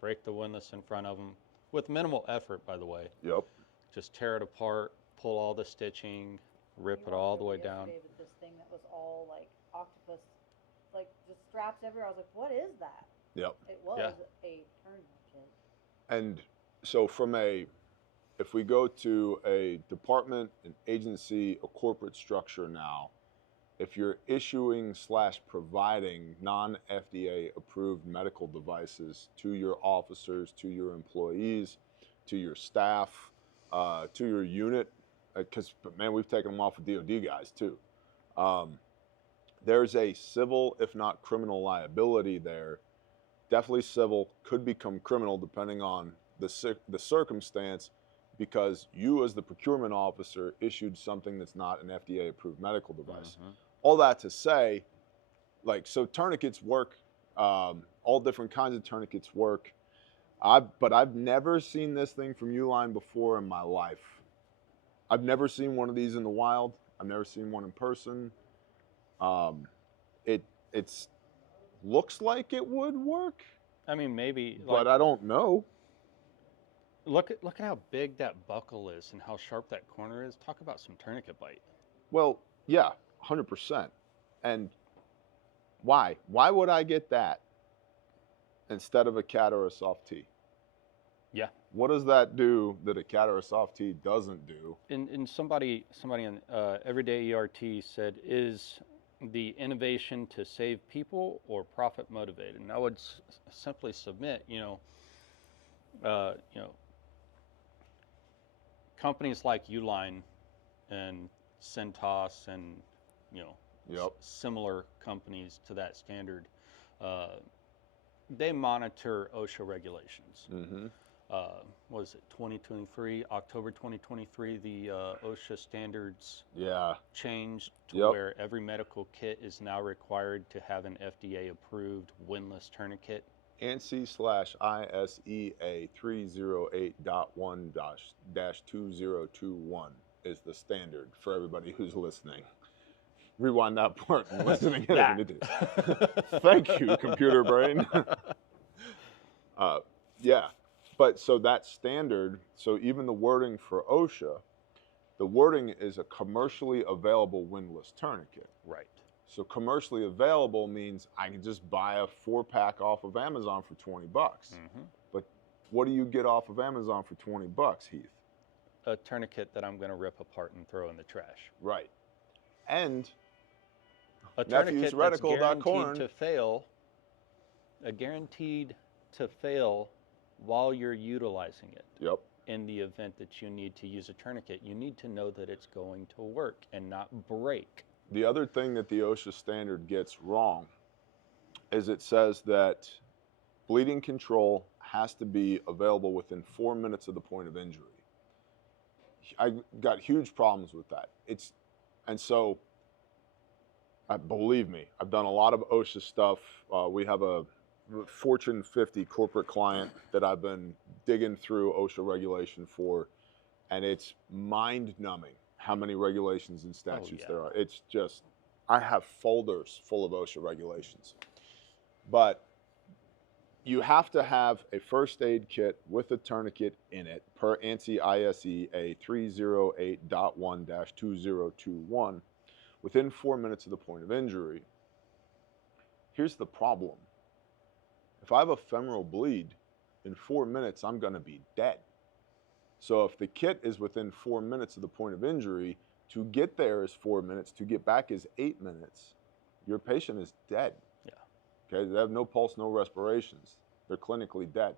break the windlass in front of them with minimal effort, by the way. Yep. Just tear it apart, pull all the stitching, rip it all the way down. With this thing that was all like octopus, like just straps everywhere. I was like, what is that? Yep. It was a tourniquet. And so if we go to a department, an agency, a corporate structure now, if you're issuing / providing non-FDA approved medical devices to your officers, to your employees, to your staff, to your unit, because man, we've taken them off with DOD guys too. There's a civil, if not criminal liability there. Definitely civil, could become criminal depending on the circumstance, because you as the procurement officer issued something that's not an FDA approved medical device. Mm-hmm. All that to say, like, so tourniquets work, all different kinds of tourniquets work. But I've never seen this thing from Uline before in my life. I've never seen one of these in the wild. I've never seen one in person. It's looks like it would work, I mean, maybe, but I don't know. look at how big that buckle is and how sharp that corner is. Talk about some tourniquet bite. Well, yeah, 100%. And why? Why would I get that instead of a cat or a soft T? Yeah. What does that do that a cat or a soft T doesn't do? And somebody in Everyday ERT said, is the innovation to save people or profit motivated? And I would simply submit, companies like Uline and Centos and similar companies to that standard, they monitor OSHA regulations. Mm-hmm. What is it, 2023, October 2023, the OSHA standards changed to where every medical kit is now required to have an FDA approved windlass tourniquet. ANSI/ISEA 308.1-2021 is the standard for everybody who's listening. Rewind that part and listen again. Thank you, computer brain. Yeah. But so that standard, so even the wording for OSHA, the wording is a commercially available windlass tourniquet. Right. So commercially available means I can just buy a 4-pack off of Amazon for $20. Mm-hmm. But what do you get off of Amazon for $20, Heath? A tourniquet that I'm going to rip apart and throw in the trash. Right. And a tourniquet that's guaranteed to fail, guaranteed to fail while you're utilizing it. Yep. In the event that you need to use a tourniquet, you need to know that it's going to work and not break. The other thing that the OSHA standard gets wrong is it says that bleeding control has to be available within 4 minutes of the point of injury. I got huge problems with that. And so, believe me, I've done a lot of OSHA stuff. We have a Fortune 50 corporate client that I've been digging through OSHA regulation for, and it's mind-numbing how many regulations and statutes there are. It's just, I have folders full of OSHA regulations. But you have to have a first aid kit with a tourniquet in it per ANSI ISEA 308.1-2021 within 4 minutes of the point of injury. Here's the problem. If I have a femoral bleed, in 4 minutes, I'm going to be dead. So if the kit is within 4 minutes of the point of injury, to get there is 4 minutes, to get back is 8 minutes. Your patient is dead. Yeah. Okay, they have no pulse, no respirations. They're clinically dead.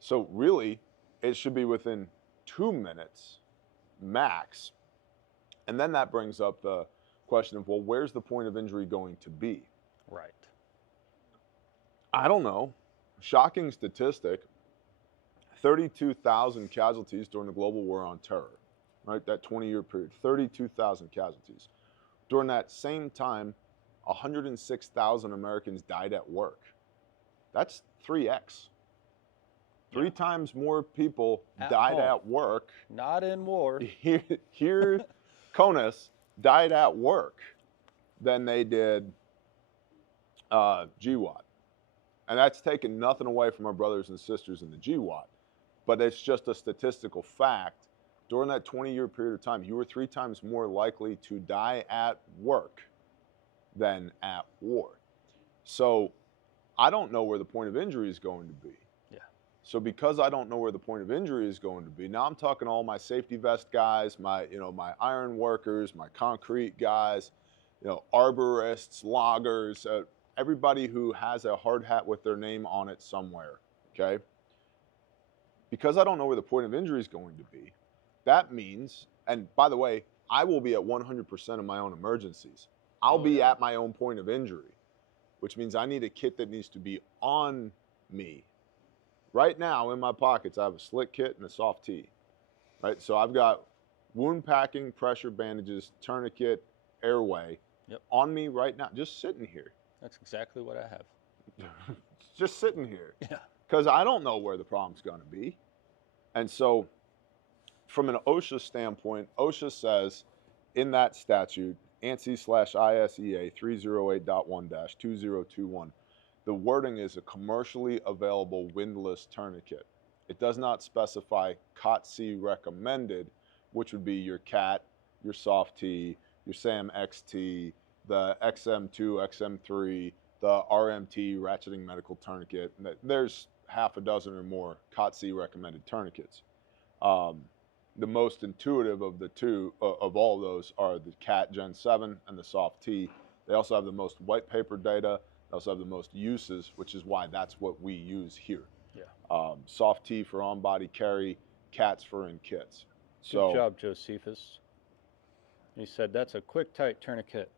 So really, it should be within 2 minutes max. And then that brings up the question of, well, where's the point of injury going to be? Right. I don't know. Shocking statistic, 32,000 casualties during the global war on terror, right? That 20-year period, 32,000 casualties. During that same time, 106,000 Americans died at work. That's 3x. Three times more people died at work. Not in war. Here, CONUS died at work than they did GWAT. And that's taking nothing away from our brothers and sisters in the GWAT. But it's just a statistical fact. During that 20-year period of time, you were 3 times more likely to die at work than at war. So I don't know where the point of injury is going to be. Yeah. So because I don't know where the point of injury is going to be, now I'm talking to all my safety vest guys, my iron workers, my concrete guys, arborists, loggers, everybody who has a hard hat with their name on it somewhere, okay? Because I don't know where the point of injury is going to be, that means, and by the way, I will be at 100% of my own emergencies. I'll be at my own point of injury, which means I need a kit that needs to be on me. Right now, in my pockets, I have a slick kit and a soft T, right? So I've got wound packing, pressure bandages, tourniquet, airway on me right now, just sitting here. That's exactly what I have. Just sitting here. Yeah. because I don't know where the problem's going to be. And so from an OSHA standpoint, OSHA says in that statute, ANSI/ISEA 308.1-2021, the wording is a commercially available windlass tourniquet. It does not specify COTC recommended, which would be your CAT, your soft T, your SAM XT, the XM2, XM3, the RMT, ratcheting medical tourniquet. There's half a dozen or more COTC recommended tourniquets. The most intuitive of the two, of all those, are the CAT Gen 7 and the soft T. They also have the most white paper data. They also have the most uses, which is why that's what we use here. Yeah. Soft T for on-body carry, CATs for in kits. So, good job, Josephus. He said, that's a quick, tight tourniquet.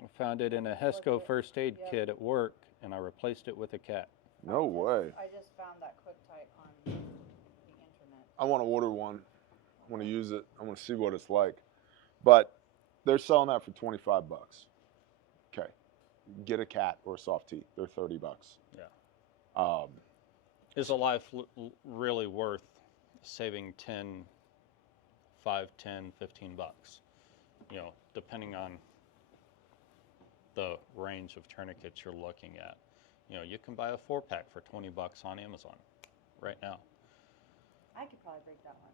I found it in a HESCO first aid kit at work, and I replaced it with a CAT. No way. I just found that quick tight on the internet. I want to order one. I want to use it. I want to see what it's like. But they're selling that for 25 bucks. Okay. Get a CAT or a soft T. They're 30 bucks. Yeah. Um, Is a life really worth saving 5, 10, 15 bucks? You know, depending on the range of tourniquets you're looking at. You know, you can buy a 4-pack for 20 bucks on Amazon right now. I could probably break that one.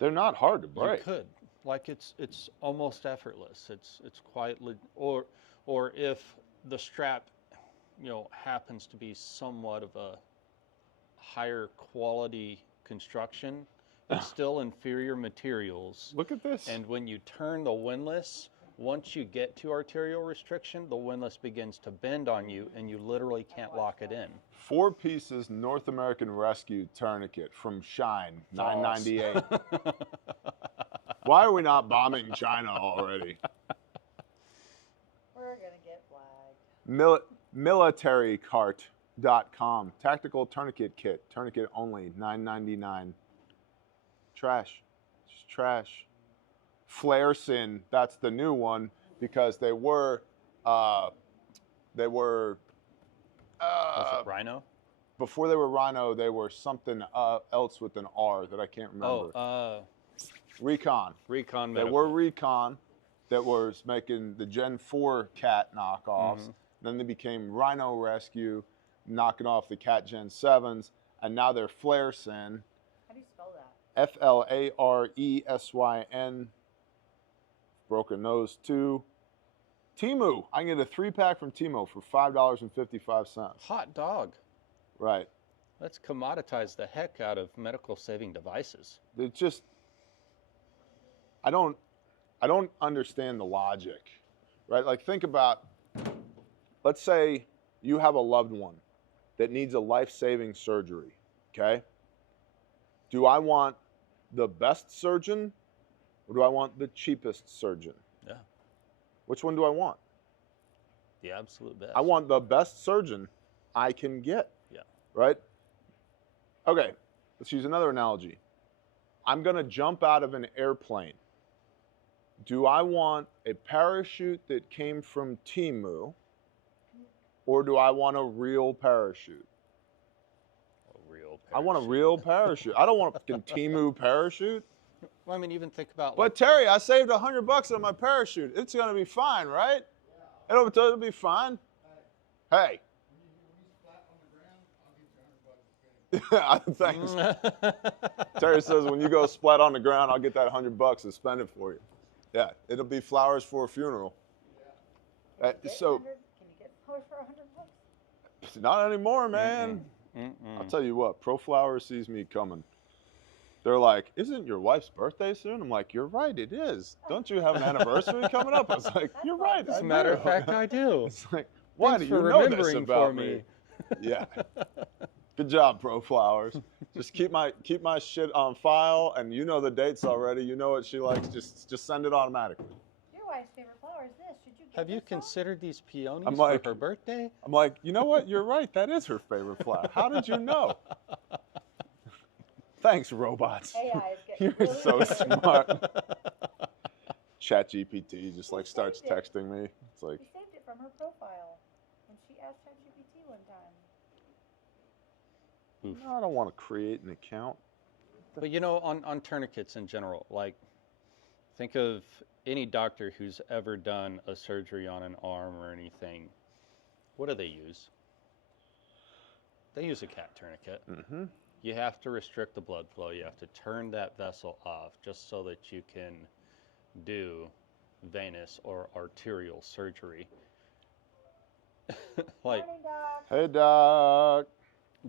they're not hard to break. You could. Like it's almost effortless. It's quietly, or if the strap, you know, happens to be somewhat of a higher quality construction, it's still inferior materials. Look at this. And when you turn the windlass, once you get to arterial restriction, the windlass begins to bend on you and you literally can't lock it in. 4 pieces North American Rescue tourniquet from Shine, $9.98. Why are we not bombing China already? We're gonna get flagged. Militarycart.com, tactical tourniquet kit, tourniquet only, $9.99. Trash. It's trash. Flare Sin, that's the new one because they were Was it Rhino? before they were Rhino, they were something else with an R that I can't remember. Oh, Recon. Recon They Medical. were Recon that was making the Gen 4 CAT knockoffs. Mhm. Then they became Rhino Rescue, knocking off the CAT Gen 7s, and now they're Flare Sin. How do you spell that? FLARESYN. Broken nose too. Temu. I can get a 3-pack from Temu for $5.55. Hot dog. Right. Let's commoditize the heck out of medical saving devices. It's just, I don't understand the logic, right? Like think about, let's say you have a loved one that needs a life-saving surgery, okay? Do I want the best surgeon or do I want the cheapest surgeon? Yeah. Which one do I want? The absolute best. I want the best surgeon I can get. Yeah. Right? Okay, let's use another analogy. I'm going to jump out of an airplane. Do I want a parachute that came from Temu or do I want a real parachute? A real I want a parachute. real parachute. I don't want a fucking Temu parachute. Well, I mean, even think about But Terry, I saved $100 on my parachute. It's going to be fine, right? It'll be fine. Hey. Thanks. Terry says when you go splat on the ground, I'll get that $100 and spend it for you. Yeah, it'll be flowers for a funeral. Can you get flowers for $100? Not anymore, man. I'll tell you what, Pro Flowers sees me coming. They're like, isn't your wife's birthday soon? I'm like, you're right, it is. Don't you have an anniversary coming up? I was like, you're right. As a matter of fact, I do. It's like, why Thanks do you for know this remembering about for me. Yeah. Good job, Pro Flowers. Just keep my shit on file, and you know the dates already. You know what she likes. Just send it automatically. Your wife's favorite flower is this. Should you get Have you this one? considered these peonies I'm like- for her birthday? I'm like, you know what? You're right. That is her favorite flower. How did you know? Thanks, robots. AI is getting You're really so good. smart. ChatGPT just like starts texting me. It's like, We saved it from her profile when she asked ChatGPT one time. Oof. No, I don't want to create an account. But you know, on tourniquets in general, like think of any doctor who's ever done a surgery on an arm or anything. What do they use? They use a cat tourniquet. Mm-hmm. You have to restrict the blood flow. You have to turn that vessel off just so that you can do venous or arterial surgery. Like, Morning, Doc. Hey, Doc.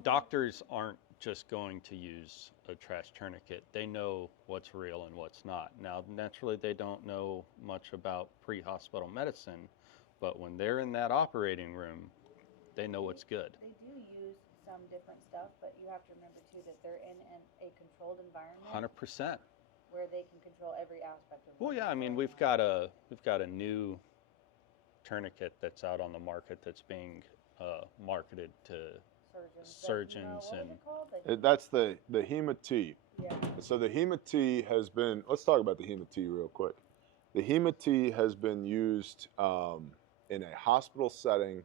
doctors aren't just going to use a trash tourniquet. They know what's real and what's not. Now, naturally, they don't know much about pre-hospital medicine, but when they're in that operating room, they know what's good. They do use some different stuff, but you have to remember too that they're in a controlled environment 100%. where they can control every aspect of. Well, what's yeah, I mean, going we've on. got a new tourniquet that's out on the market that's being marketed to surgeons What and was it called? That's the Hema-T. Yeah. So the Hema-T has been, let's talk about the Hema-T real quick. The Hema-T has been used in a hospital setting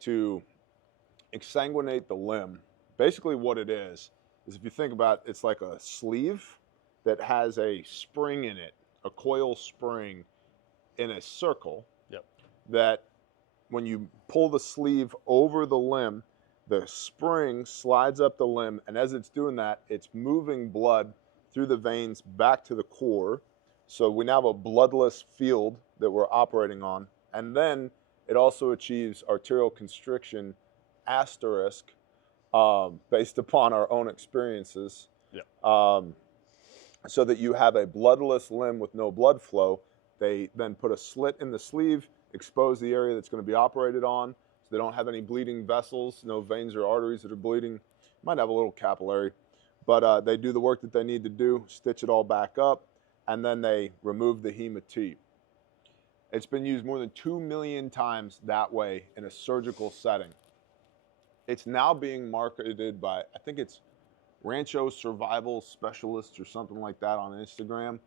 to exsanguinate the limb. Basically what it is if you think about it, it's like a sleeve that has a spring in it, a coil spring in a circle. Yep. That when you pull the sleeve over the limb, the spring slides up the limb, and as it's doing that, it's moving blood through the veins back to the core. So we now have a bloodless field that we're operating on. And then it also achieves arterial constriction asterisk based upon our own experiences. Yeah. So that you have a bloodless limb with no blood flow. They then put a slit in the sleeve, expose the area that's going to be operated on, so they don't have any bleeding vessels, no veins or arteries that are bleeding. Might have a little capillary, but they do the work that they need to do, stitch it all back up, and then they remove the Hema-T. It's been used more than 2 million times that way in a surgical setting. It's now being marketed by, I think it's Rancho Survival Specialists or something like that on Instagram,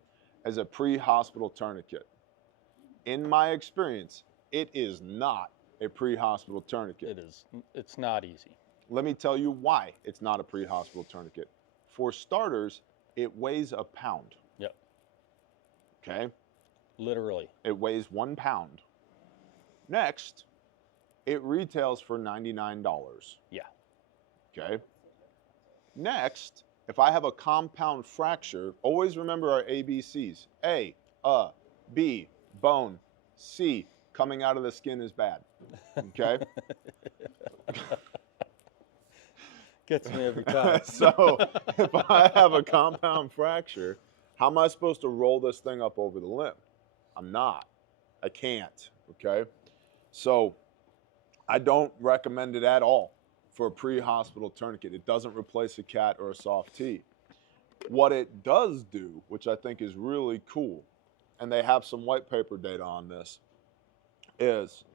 as a pre-hospital tourniquet. In my experience, it is not a pre-hospital tourniquet. It is. It's not easy. Let me tell you why it's not a pre-hospital tourniquet. For starters, it weighs a pound. Yep. Okay? Literally. It weighs 1 pound. Next, it retails for $99. Yeah. Okay? Next, if I have a compound fracture, always remember our ABCs. A, B, bone. C, coming out of the skin is bad. Okay? Gets me every time. So if I have a compound fracture, how am I supposed to roll this thing up over the limb? I'm not. I can't. Okay? So I don't recommend it at all for a pre-hospital tourniquet. It doesn't replace a cat or a soft T. What it does do, which I think is really cool, and they have some white paper data on this, is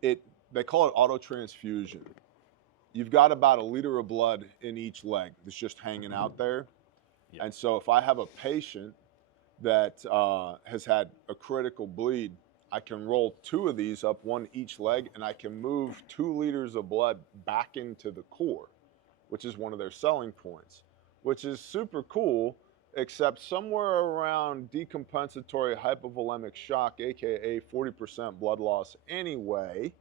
they call it autotransfusion. You've got about 1 liter of blood in each leg that's just hanging out there. Yep. And so if I have a patient that has had a critical bleed, I can roll 2 of these up, 1 each leg, and I can move 2 liters of blood back into the core, which is one of their selling points, which is super cool, except somewhere around decompensatory hypovolemic shock, aka 40% blood loss anyway,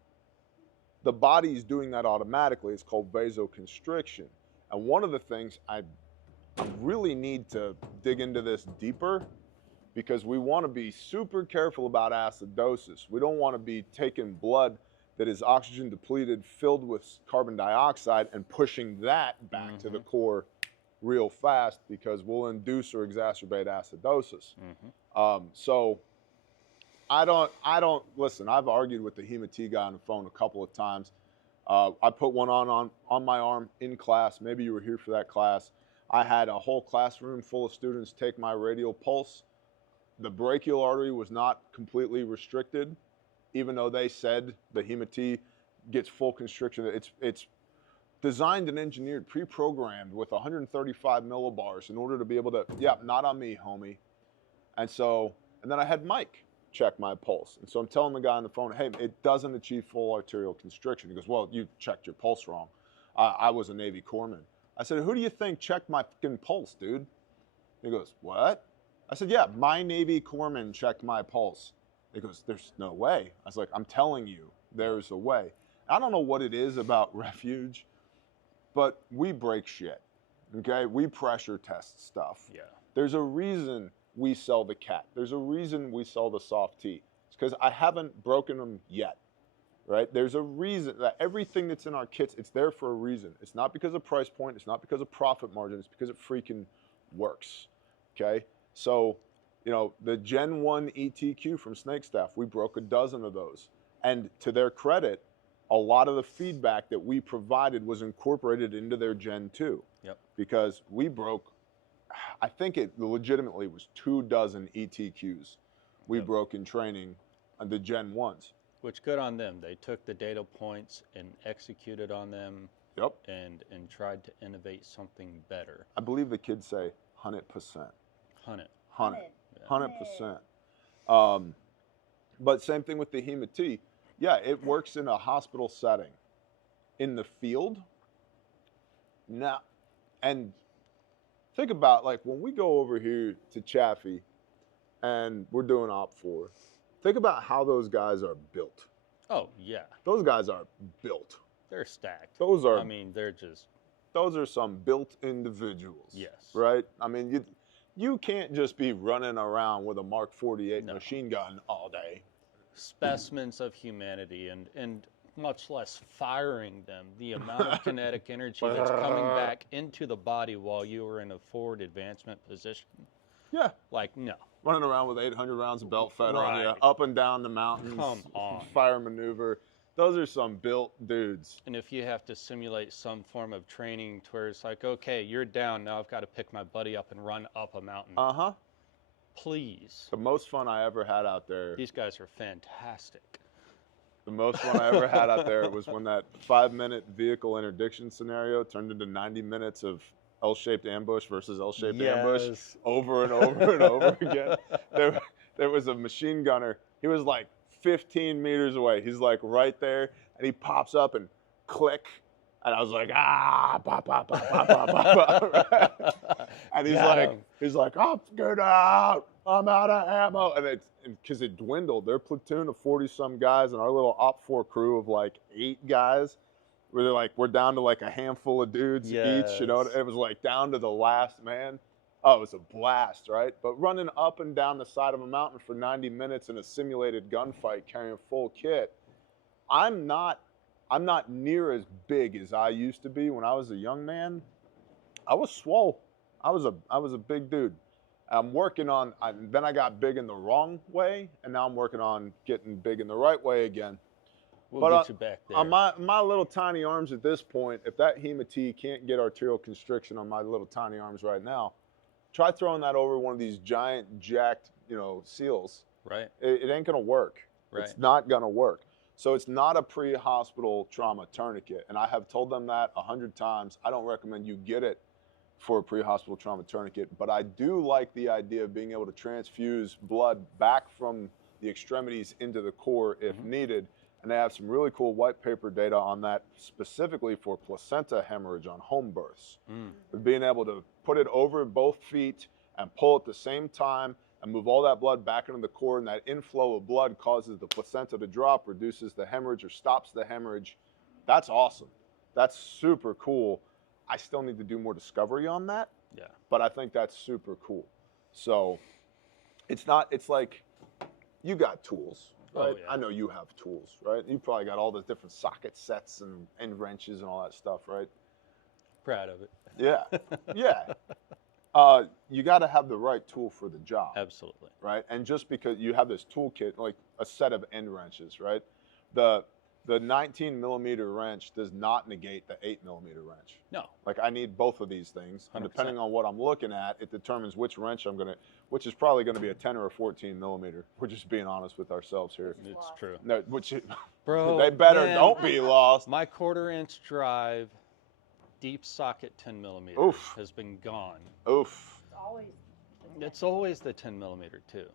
the body's doing that automatically. It's called vasoconstriction. And one of the things I really need to dig into this deeper, because we want to be super careful about acidosis. We don't want to be taking blood that is oxygen depleted, filled with carbon dioxide, and pushing that back to the core real fast, because we'll induce or exacerbate acidosis. So I don't listen. I've argued with the Hema-T guy on the phone a couple of times. I put one on my arm in class. Maybe you were here for that class. I had a whole classroom full of students take my radial pulse. The brachial artery was not completely restricted, even though they said the Hema-T gets full constriction. It's designed and engineered, pre-programmed with 135 millibars in order to be able to, yeah, not on me, homie. And then I had Mike check my pulse. And so I'm telling the guy on the phone, hey, it doesn't achieve full arterial constriction. He goes, well, you checked your pulse wrong. I was a Navy corpsman. I said, who do you think checked my fucking pulse, dude? He goes, what? I said, yeah, my Navy corpsman checked my pulse. He goes, there's no way. I was like, I'm telling you, there's a way. I don't know what it is about Refuge, but we break shit, okay? We pressure test stuff. Yeah. There's a reason we sell the cat. There's a reason we sell the soft T. It's because I haven't broken them yet, right? There's a reason that everything that's in our kits, it's there for a reason. It's not because of price point. It's not because of profit margin. It's because it freaking works, okay? So, you know, the Gen 1 ETQ from Snake Staff, we broke a dozen of those. And to their credit, a lot of the feedback that we provided was incorporated into their Gen 2. Yep. Because we broke, I think it legitimately was 24 ETQs we Yep. broke in training on the Gen 1s. Which good on them. They took the data points and executed on them. Yep. And tried to innovate something better. I believe the kids say 100%. Hunt it. 100%. But same thing with the Hema-T. Yeah, it works in a hospital setting. In the field, now, and think about, like, when we go over here to Chaffee and we're doing Op4, think about how those guys are built. Oh, yeah. Those guys are built. They're stacked. Those are, I mean, they're just, those are some built individuals. yes. Right? I mean, you can't just be running around with a Mark 48 No. machine gun all day. Specimens of humanity, and much less firing them. The amount of kinetic energy that's coming back into the body while you are in a forward advancement position. Yeah. Like, no. Running around with 800 rounds of belt fed on you, Right. up and down the mountains. Come on. Fire maneuver. Those are some built dudes. And if you have to simulate some form of training to where it's like, okay, you're down, now I've got to pick my buddy up and run up a mountain. Uh-huh. Please. The most fun I ever had out there, These guys are fantastic. the most fun I ever had out there was when that 5-minute vehicle interdiction scenario turned into 90 minutes of L-shaped ambush versus L-shaped ambush Yes. over and over and over again. There was a machine gunner. He was like 15 meters away. He's like right there, and he pops up and click. And I was like, pop, pop, pop, pop, pop, pop. And he's like, I'm scared out. I'm out of ammo. And it's because it dwindled. Their platoon of 40-some guys and our little Op4 crew of like 8 guys, where they're like, we're down to like a handful of dudes each. You know, Yes. it was like down to the last man. Oh, it was a blast, right? But running up and down the side of a mountain for 90 minutes in a simulated gunfight carrying a full kit, I'm not near as big as I used to be when I was a young man. I was swole. I was a big dude. I'm working on, then I got big in the wrong way, and now I'm working on getting big in the right way again. We'll But, get you back there. On my little tiny arms at this point, if that Hema-T can't get arterial constriction on my little tiny arms right now, try throwing that over one of these giant jacked, seals. Right. It ain't gonna work. Right. It's not gonna work. So it's not a pre-hospital trauma tourniquet. And I have told them that 100 times. I don't recommend you get it for a pre-hospital trauma tourniquet, but I do like the idea of being able to transfuse blood back from the extremities into the core if needed. And they have some really cool white paper data on that, specifically for placenta hemorrhage on home births. With being able to put it over both feet and pull at the same time and move all that blood back into the core, and that inflow of blood causes the placenta to drop, reduces the hemorrhage or stops the hemorrhage. That's awesome. That's super cool. I still need to do more discovery on that. Yeah. But I think that's super cool. So it's like you got tools, right? Oh, yeah. I know you have tools, right? You probably got all the different socket sets and end wrenches and all that stuff, right? Proud of it. Yeah, yeah. You got to have the right tool for the job. Absolutely. Right? And just because you have this toolkit, like a set of end wrenches, right? The 19 millimeter wrench does not negate the 8 millimeter wrench. No. Like I need both of these things, and 100%. depending on what I'm looking at, it determines which wrench which is probably gonna be a 10 or a 14 millimeter. We're just being honest with ourselves here. Which is It's lost. true. No, Bro, they better man, don't be lost. My 1/4-inch drive, deep socket 10 millimeter Oof. has been gone. Oof. It's always the 10 millimeter too.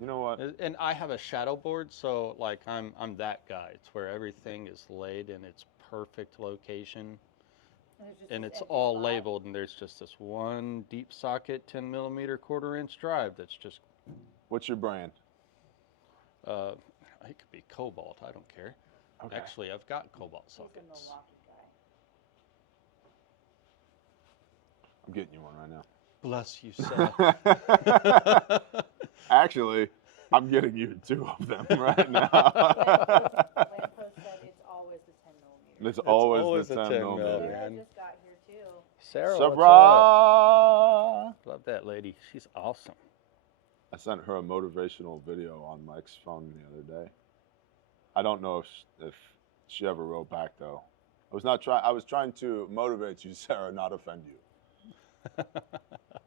You know what? And I have a shadow board, so like I'm that guy. It's where everything is laid in its perfect location. and it's empty all spot. labeled, and there's just this one deep socket 10mm 1/4" drive that's just What's your brand? it could be cobalt, I don't care. Okay. Actually, I've got cobalt He's a sockets. Milwaukee guy. I'm getting you one right now. Bless you, sir. Actually, I'm getting you 2 of them right now. Lamppost said it's always the 10mm. It's always the 10 10 mil, millimeter. Sarah man. just got here too. Sarah, what's Surprise! up? Love that lady. She's awesome. I sent her a motivational video on Mike's phone the other day. I don't know if she ever wrote back though. I was trying to motivate you, Sarah, not offend you.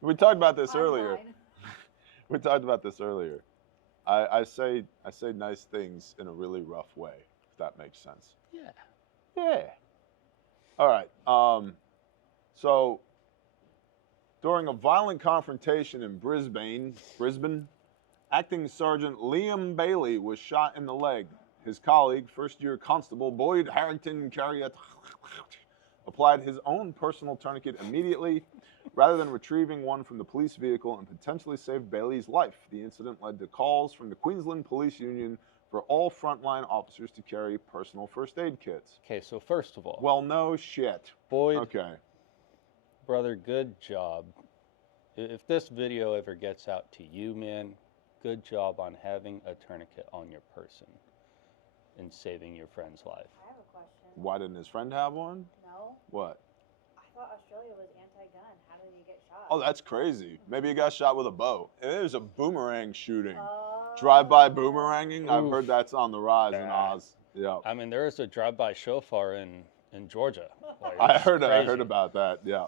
We talked about this earlier. Online. We talked about this earlier. I say nice things in a really rough way, if that makes sense. Yeah. Yeah. All right. So during a violent confrontation in Brisbane, Acting Sergeant Liam Bailey was shot in the leg. His colleague, first-year Constable Boyd Harrington Carriot, applied his own personal tourniquet immediately, rather than retrieving one from the police vehicle, and potentially saved Bailey's life. The incident led to calls from the Queensland Police Union for all frontline officers to carry personal first aid kits. Okay, so first of all, Well, no shit. Boyd, Okay. brother, good job. If this video ever gets out to you, man, good job on having a tourniquet on your person and saving your friend's life. I have a question. Why didn't his friend have one? No, What? I thought Australia was anti-gun. How did he get shot? Oh, that's crazy. Maybe he got shot with a bow. It was a boomerang shooting. Oh. Drive-by boomeranging? I've Oof. heard that's on the rise in Nah. Oz. Yeah. I mean, there is a drive-by shofar in Georgia. Like, I it's heard crazy. about that. Yeah.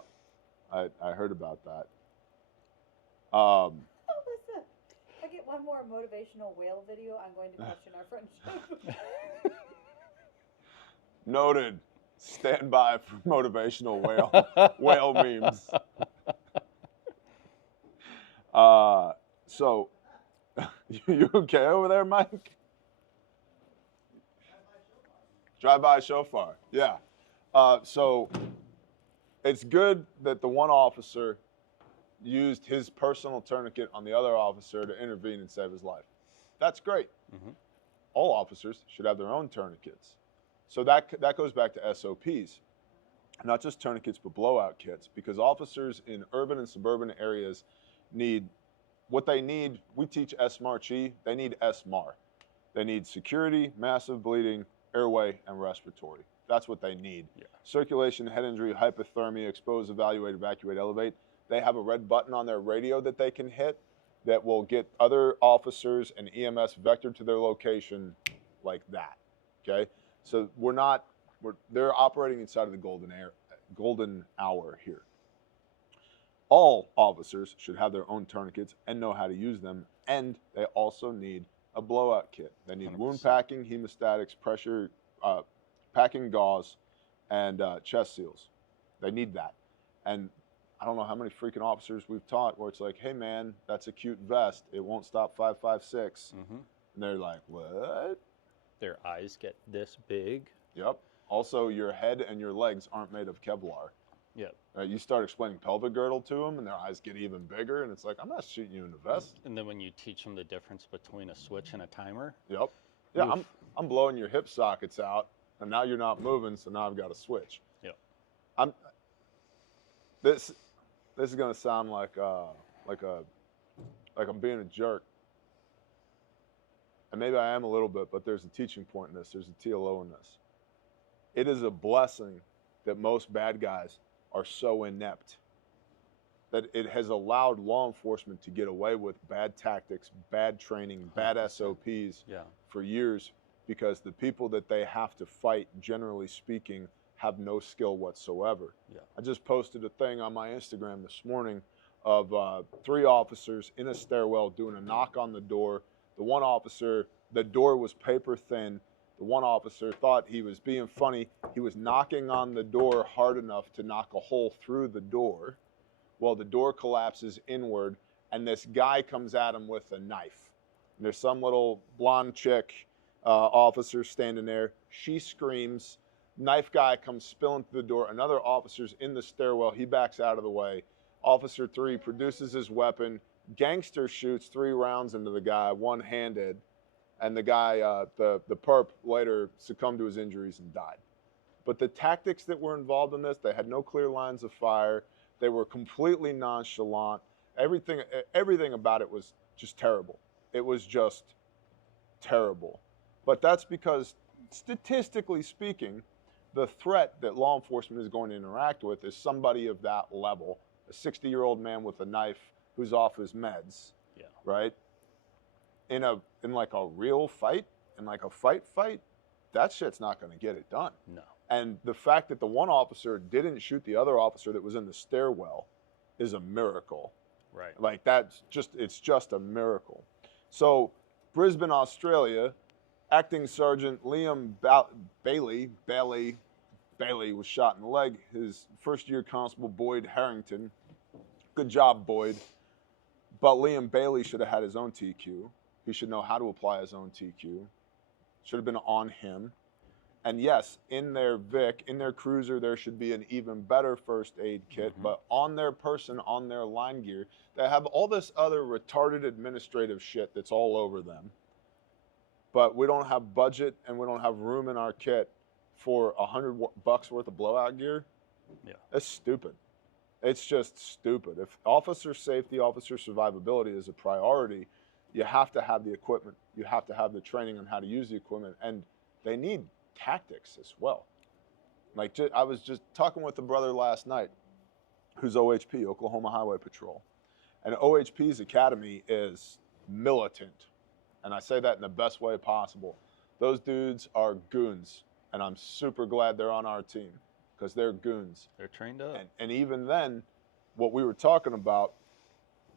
I heard about that. Oh, listen. If I get one more motivational whale video, I'm going to question our friendship. Noted. Stand by for motivational whale memes. So, you okay over there, Mike? Drive-by shofar. Yeah. So, it's good that the one officer used his personal tourniquet on the other officer to intervene and save his life. That's great. Mhm. All officers should have their own tourniquets. So that goes back to SOPs, not just tourniquets, but blowout kits, because officers in urban and suburban areas need what they need. We teach SMART-E, they need SMAR. They need security, massive bleeding, airway, and respiratory. That's what they need. Yeah. Circulation, head injury, hypothermia, expose, evaluate, evacuate, elevate. They have a red button on their radio that they can hit that will get other officers and EMS vectored to their location like that, okay? So they're operating inside of the golden hour here. All officers should have their own tourniquets and know how to use them, and they also need a blowout kit. They need 100%. wound packing, hemostatics, pressure, packing gauze, and chest seals. They need that. And I don't know how many freaking officers we've taught where it's like, hey man, that's a cute vest. It won't stop 5.56. Mhm. And they're like, what? Their eyes get this big. Yep. Also, your head and your legs aren't made of Kevlar. Yep. You start explaining pelvic girdle to them, and their eyes get even bigger, and it's like, I'm not shooting you in the vest. And then when you teach them the difference between a switch and a timer, Yep. Yeah, Oof. I'm blowing your hip sockets out, and now you're not moving, so now I've got to switch. Yep. This is gonna sound like I'm being a jerk, and maybe I am a little bit, but there's a teaching point in this. There's a TLO in this. It is a blessing that most bad guys are so inept that it has allowed law enforcement to get away with bad tactics, bad training, bad 100%. SOPs yeah. for years, because the people that they have to fight, generally speaking, have no skill whatsoever. Yeah. I just posted a thing on my Instagram this morning of 3 officers in a stairwell doing a knock on the door. The one officer, the door was paper thin. The one officer thought he was being funny. He was knocking on the door hard enough to knock a hole through the door. Well, the door collapses inward, and this guy comes at him with a knife. And there's some little blonde chick officer standing there. She screams. Knife guy comes spilling through the door. Another officer's in the stairwell. He backs out of the way. Officer 3 produces his weapon. Gangster shoots 3 rounds into the guy, one-handed. And the guy, the perp, later succumbed to his injuries and died. But the tactics that were involved in this, they had no clear lines of fire. They were completely nonchalant. Everything about it was just terrible. It was just terrible. But that's because, statistically speaking, the threat that law enforcement is going to interact with is somebody of that level, a 60-year-old man with a knife who's off his meds, right? In like a real fight, in like a fight, that shit's not going to get it done. No. And the fact that the one officer didn't shoot the other officer that was in the stairwell is a miracle. Right. Like it's just a miracle. So Brisbane, Australia, Acting Sergeant Liam Bailey was shot in the leg. His first-year constable, Boyd Harrington. Good job, Boyd. But Liam Bailey should have had his own TQ. He should know how to apply his own TQ. Should have been on him. And yes, in their Vic, in their cruiser, there should be an even better first aid kit. Mm-hmm. But on their person, on their line gear, they have all this other retarded administrative shit that's all over them. But we don't have budget and we don't have room in our kit for $100 worth of blowout gear. Yeah. It's stupid. It's just stupid. If officer safety, officer survivability is a priority, you have to have the equipment. You have to have the training on how to use the equipment. And they need tactics as well. Like I was just talking with a brother last night who's OHP, Oklahoma Highway Patrol. And OHP's academy is militant. And I say that in the best way possible. Those dudes are goons. And I'm super glad they're on our team because they're goons. They're trained up. And even then, what we were talking about,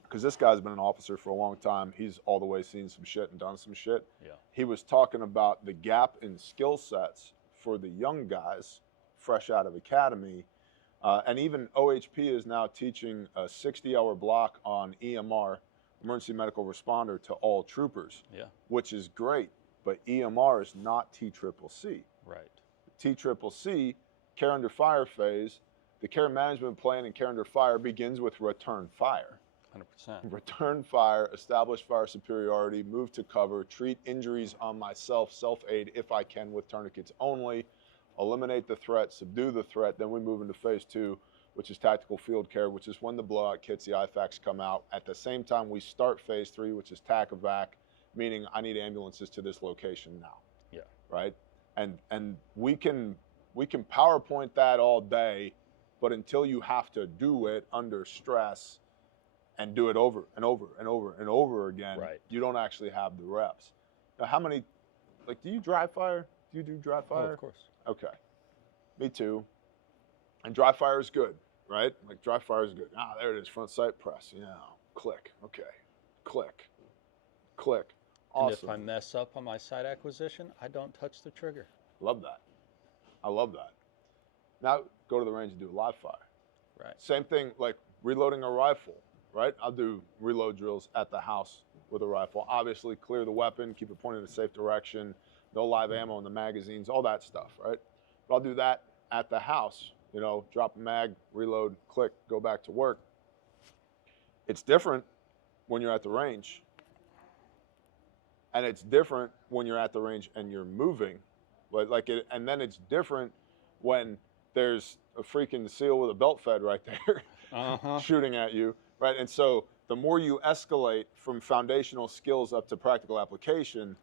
because this guy's been an officer for a long time. He's all the way seen some shit and done some shit. Yeah. He was talking about the gap in skill sets for the young guys fresh out of academy. And even OHP is now teaching a 60-hour block on EMR, emergency medical responder, to all troopers, which is great. But EMR is not TCCC. Right. TCCC, care under fire phase, the care management plan and care under fire begins with return fire. 100%. Return fire, establish fire superiority, move to cover, treat injuries on myself, self-aid if I can with tourniquets only, eliminate the threat, subdue the threat. Then we move into phase 2, which is tactical field care, which is when the blowout kits, the IFACs come out. At the same time, we start phase 3, which is TAC-evac, meaning I need ambulances to this location now. Yeah. Right? And we can PowerPoint that all day, but until you have to do it under stress and do it over and over and over and over again, you don't actually have the reps. Now, how many, like, do you dry fire? Do you do dry fire? Oh, of course. Okay. Me too. And dry fire is good, right? Like, dry fire is good. Ah, there it is, front sight press. Yeah, click. Okay. Click. Click. Awesome. And if I mess up on my site acquisition, I don't touch the trigger. Love that. I love that. Now, go to the range and do a live fire. Right. Same thing, like reloading a rifle, right? I'll do reload drills at the house with a rifle. Obviously, clear the weapon, keep it pointed in a safe direction, no live ammo in the magazines, all that stuff, right? But I'll do that at the house, you know, drop a mag, reload, click, go back to work. It's different when you're at the range. And it's different when you're at the range and you're moving. And then it's different when there's a freaking SEAL with a belt fed right there shooting at you, right? And so the more you escalate from foundational skills up to practical application,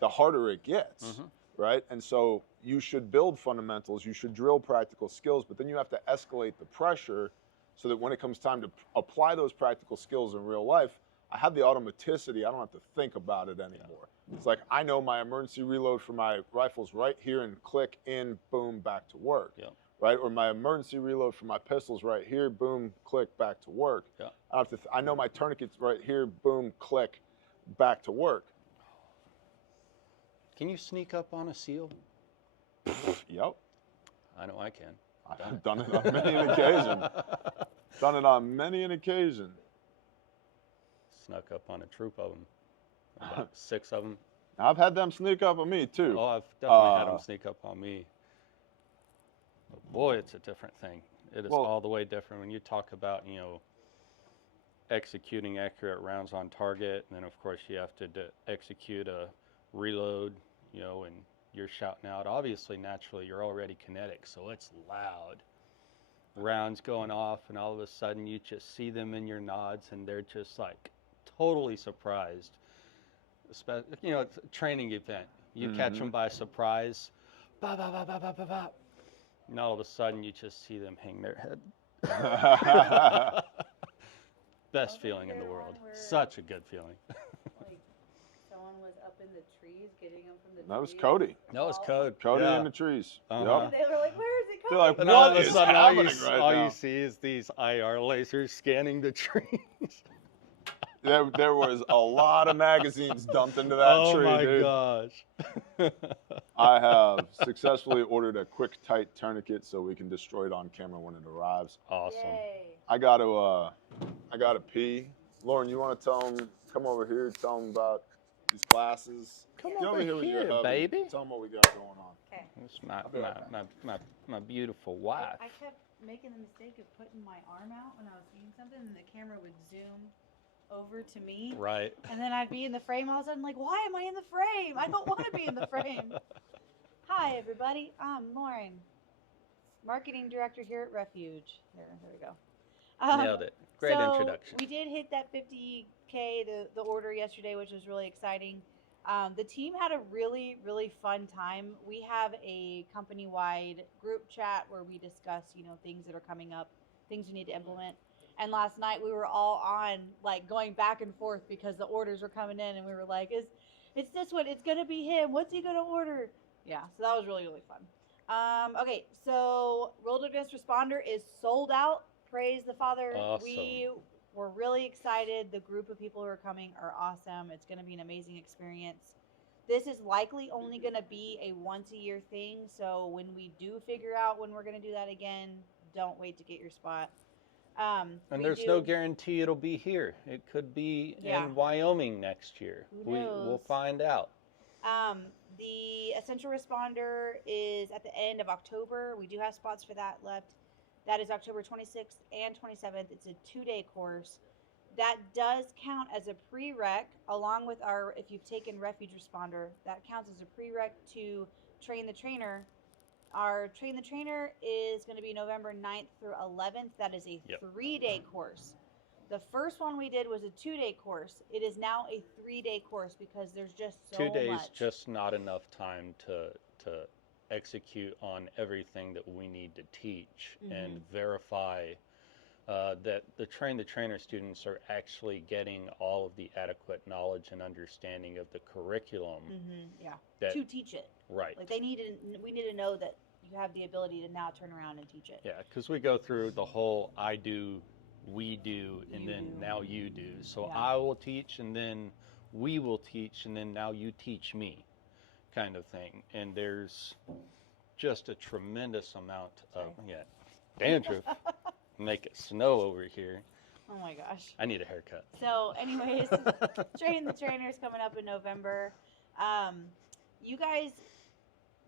the harder it gets, right? And so you should build fundamentals, you should drill practical skills, but then you have to escalate the pressure so that when it comes time to apply those practical skills in real life, I have the automaticity. I don't have to think about it anymore. It's like I know my emergency reload for my rifles right here and click in, boom, back to work. Right? Or my emergency reload for my pistols right here, boom, click, back to work. I know my tourniquets right here, boom, click, back to work. Can you sneak up on a SEAL? Yep. I know I can. I've done it on many an occasion. Done it on many an occasion. Snuck up on a troop of them. About 6 of them. I've had them sneak up on me too. Oh, I've definitely had them sneak up on me. But boy, it's a different thing. It is Well- all the way different when you talk about, executing accurate rounds on target, and then of course you have to execute a reload, and you're shouting out. Obviously, naturally, you're already kinetic, so it's loud. Rounds going off, and all of a sudden you just see them in your nods, and they're just like totally surprised. It's a training event. You catch them by surprise, ba ba ba ba ba ba ba, and all of a sudden you just see them hang their head. Best feeling in the world. Such a good feeling. Like, someone was up in the trees getting them from the That was trees. Cody. That was code. Cody Yeah. in the trees. Uh-huh. Yep. They were like, "Where is it They're coming?" like, And all what of a is sudden, happening right all now? you see is these IR lasers scanning the trees. There was a lot of magazines dumped into that tree, my dude. gosh. I have successfully ordered a quick, tight tourniquet so we can destroy it on camera when it arrives. Awesome. Yay. I gotta pee. Lauren, you want to tell them? Come over here. Tell them about these classes. Come Get over with your here, hubby. baby. Tell them what we got going on. Okay. It's be right my beautiful wife. I kept making the mistake of putting my arm out when I was eating something, and the camera would zoom over to me. Right. And then I'd be in the frame. All of a sudden, like, why am I in the frame? I don't want to be in the frame. Hi, everybody. I'm Lauren, marketing director here at Refuge. Here we go. Nailed it. Great so introduction. We did hit that 50K, the order yesterday, which was really exciting. The team had a really, really fun time. We have a company-wide group chat where we discuss, things that are coming up, things we need to implement. And last night we were all on, like, going back and forth because the orders were coming in, and we were like, it's this one, it's going to be him. What's he going to order? Yeah, so that was really, really fun. Okay, so Wilderness Responder is sold out. Praise the Father. Awesome. We were really excited. The group of people who are coming are awesome. It's going to be an amazing experience. This is likely only going to be a once-a-year thing, so when we do figure out when we're going to do that again, don't wait to get your spot. And there's no guarantee it'll be here. It could be in Wyoming next year. We'll find out. The Essential Responder is at the end of October. We do have spots for that left. That is October 26th and 27th. It's a 2-day course. That does count as a prereq, along with if you've taken Refuge Responder, that counts as a prereq to Train the Trainer. Our Train the Trainer is going to be November 9th through 11th. That is a 3-day course. The first one we did was a 2-day course. It is now a 3-day course because there's just so much. 2 days, just not enough time to execute on everything that we need to teach and verify that the Train the Trainer students are actually getting all of the adequate knowledge and understanding of the curriculum. To teach it. Right. Like we need to know that you have the ability to now turn around and teach it. Yeah, because we go through the whole I do, we do, and then now you do. So I will teach, and then we will teach, and then now you teach me, kind of thing. And there's just a tremendous amount of dandruff. Make it snow over here. Oh my gosh. I need a haircut. So anyways, Train the Trainer is coming up in November. You guys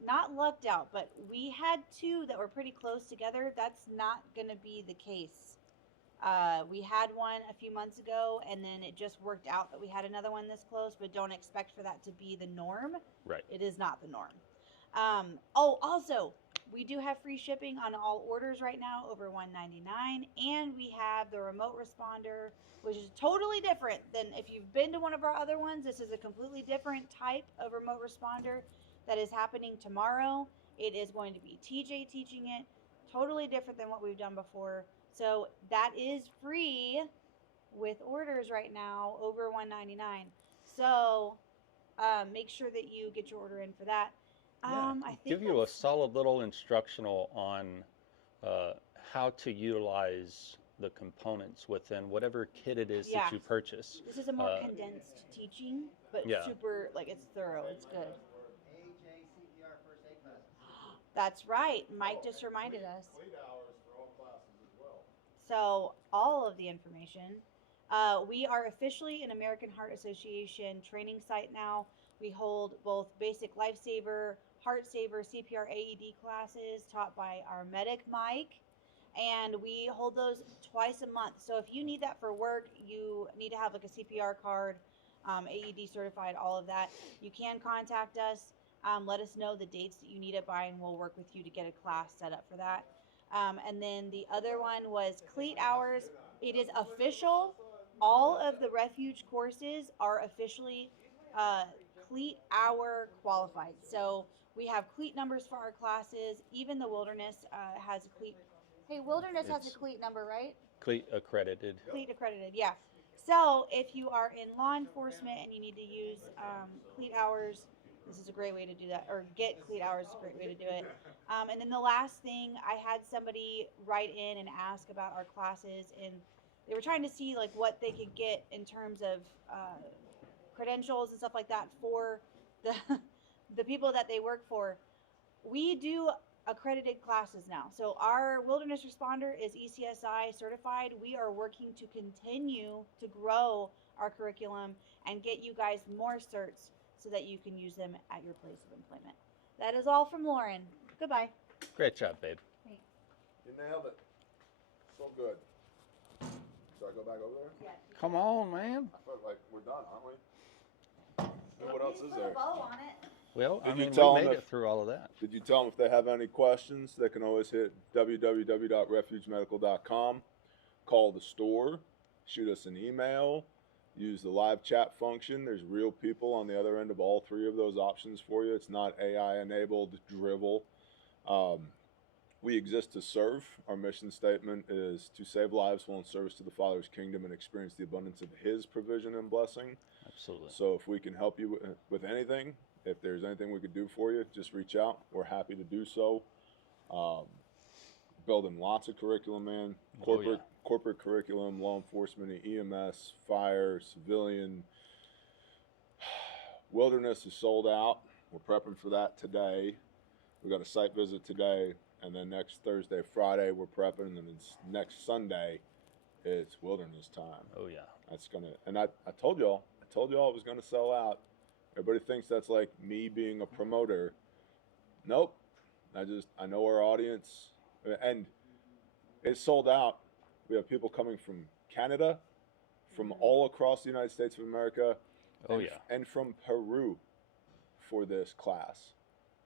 not lucked out, but we had 2 that were pretty close together. That's not going to be the case. We had one a few months ago, and then it just worked out that we had another one this close, but don't expect for that to be the norm. Right. It is not the norm. Also, we do have free shipping on all orders right now over $199, and we have the Remote Responder, which is totally different than if you've been to one of our other ones. This is a completely different type of Remote Responder that is happening tomorrow. It is going to be TJ teaching it, totally different than what we've done before. So that is free with orders right now over $199. So make sure that you get your order in for that. I think give you a solid little instructional on how to utilize the components within whatever kit it is that you purchase. This is a more condensed teaching, but super, like, it's thorough. It's good. AJCPR first aid class. That's right. Mike just reminded us. Complete hours for all classes as well. So all of the information. We are officially an American Heart Association training site now. We hold both basic lifesaver, Heart Saver CPR AED classes taught by our medic Mike, and we hold those twice a month. So if you need that for work, you need to have like a CPR card, AED certified, all of that. You can contact us. Let us know the dates that you need it by, and we'll work with you to get a class set up for that. And then the other one was cleat hours. It is official. All of the Refuge courses are officially cleat hour qualified. So we have cleat numbers for our classes. Even the Wilderness has a cleat. Hey, Wilderness has a cleat number, right? Cleat accredited. Cleat accredited, yeah. So if you are in law enforcement and you need to use cleat hours, this is a great way to do that, or get cleat hours is a great way to do it. And then the last thing, I had somebody write in and ask about our classes, and they were trying to see like what they could get in terms of credentials and stuff like that for the people that they work for. We do accredited classes now. So our wilderness responder is ECSI certified. We are working to continue to grow our curriculum and get you guys more certs so that you can use them at your place of employment. That is all from Lauren. Goodbye. Great job, babe. Thanks. You nailed it. So good. Should I go back over there? Yeah. Come on, man. I feel like we're done, aren't we? What else is Put a there? bow on it. Well, I Did you mean, tell we them made if- it through all of that. Did you tell them if they have any questions, they can always hit www.refugemedical.com, call the store, shoot us an email, use the live chat function. There's real people on the other end of all three of those options for you. It's not AI-enabled drivel. We exist to serve. Our mission statement is to save lives while in service to the Father's kingdom and experience the abundance of His provision and blessing. Absolutely. So if we can help you with anything, if there's anything we could do for you, just reach out. We're happy to do so. Building lots of curriculum, man. Corporate curriculum, law enforcement, EMS, fire, civilian. Wilderness is sold out. We're prepping for that today. We got a site visit today, and then next Thursday, Friday, we're prepping, and then next Sunday, it's wilderness time. Oh yeah. That's gonna, and I told y'all it was gonna sell out. Everybody thinks that's like me being a promoter. Nope. I know our audience, and it's sold out. We have people coming from Canada, from all across the United States of America, Oh yeah. and from Peru for this class.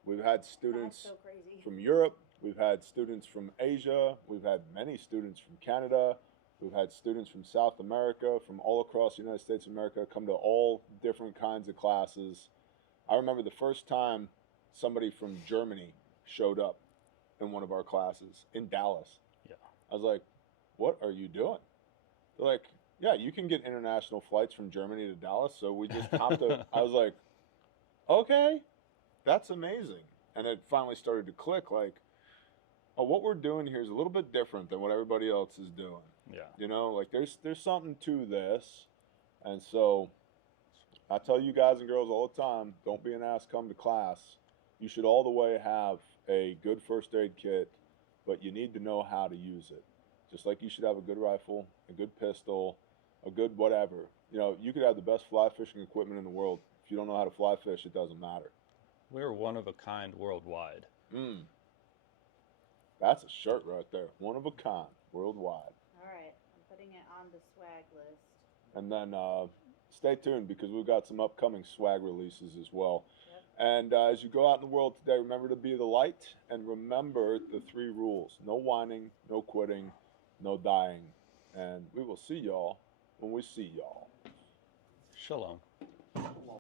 We've had students That's so crazy. from Europe. We've had students from Asia. We've had many students from Canada. We've had students from South America, from all across the United States of America, come to all different kinds of classes. I remember the first time somebody from Germany showed up in one of our classes in Dallas. Yeah. I was like, what are you doing? They're like, yeah, you can get international flights from Germany to Dallas. So we just hopped I was like, okay, that's amazing. And it finally started to click like, oh, what we're doing here is a little bit different than what everybody else is doing. Yeah. You know, like there's something to this. And so I tell you guys and girls all the time, don't be an ass, come to class. You should all the way have a good first aid kit, but you need to know how to use it. Just like you should have a good rifle, a good pistol, a good whatever. You know, you could have the best fly fishing equipment in the world. If you don't know how to fly fish, it doesn't matter. We're one of a kind worldwide. That's a shirt right there. One of a kind, worldwide. All right, I'm putting it on the swag list. And then stay tuned because we've got some upcoming swag releases as well. Yep. And as you go out in the world today, remember to be the light and remember the 3 rules. No whining, no quitting, no dying. And we will see y'all when we see y'all. Shalom.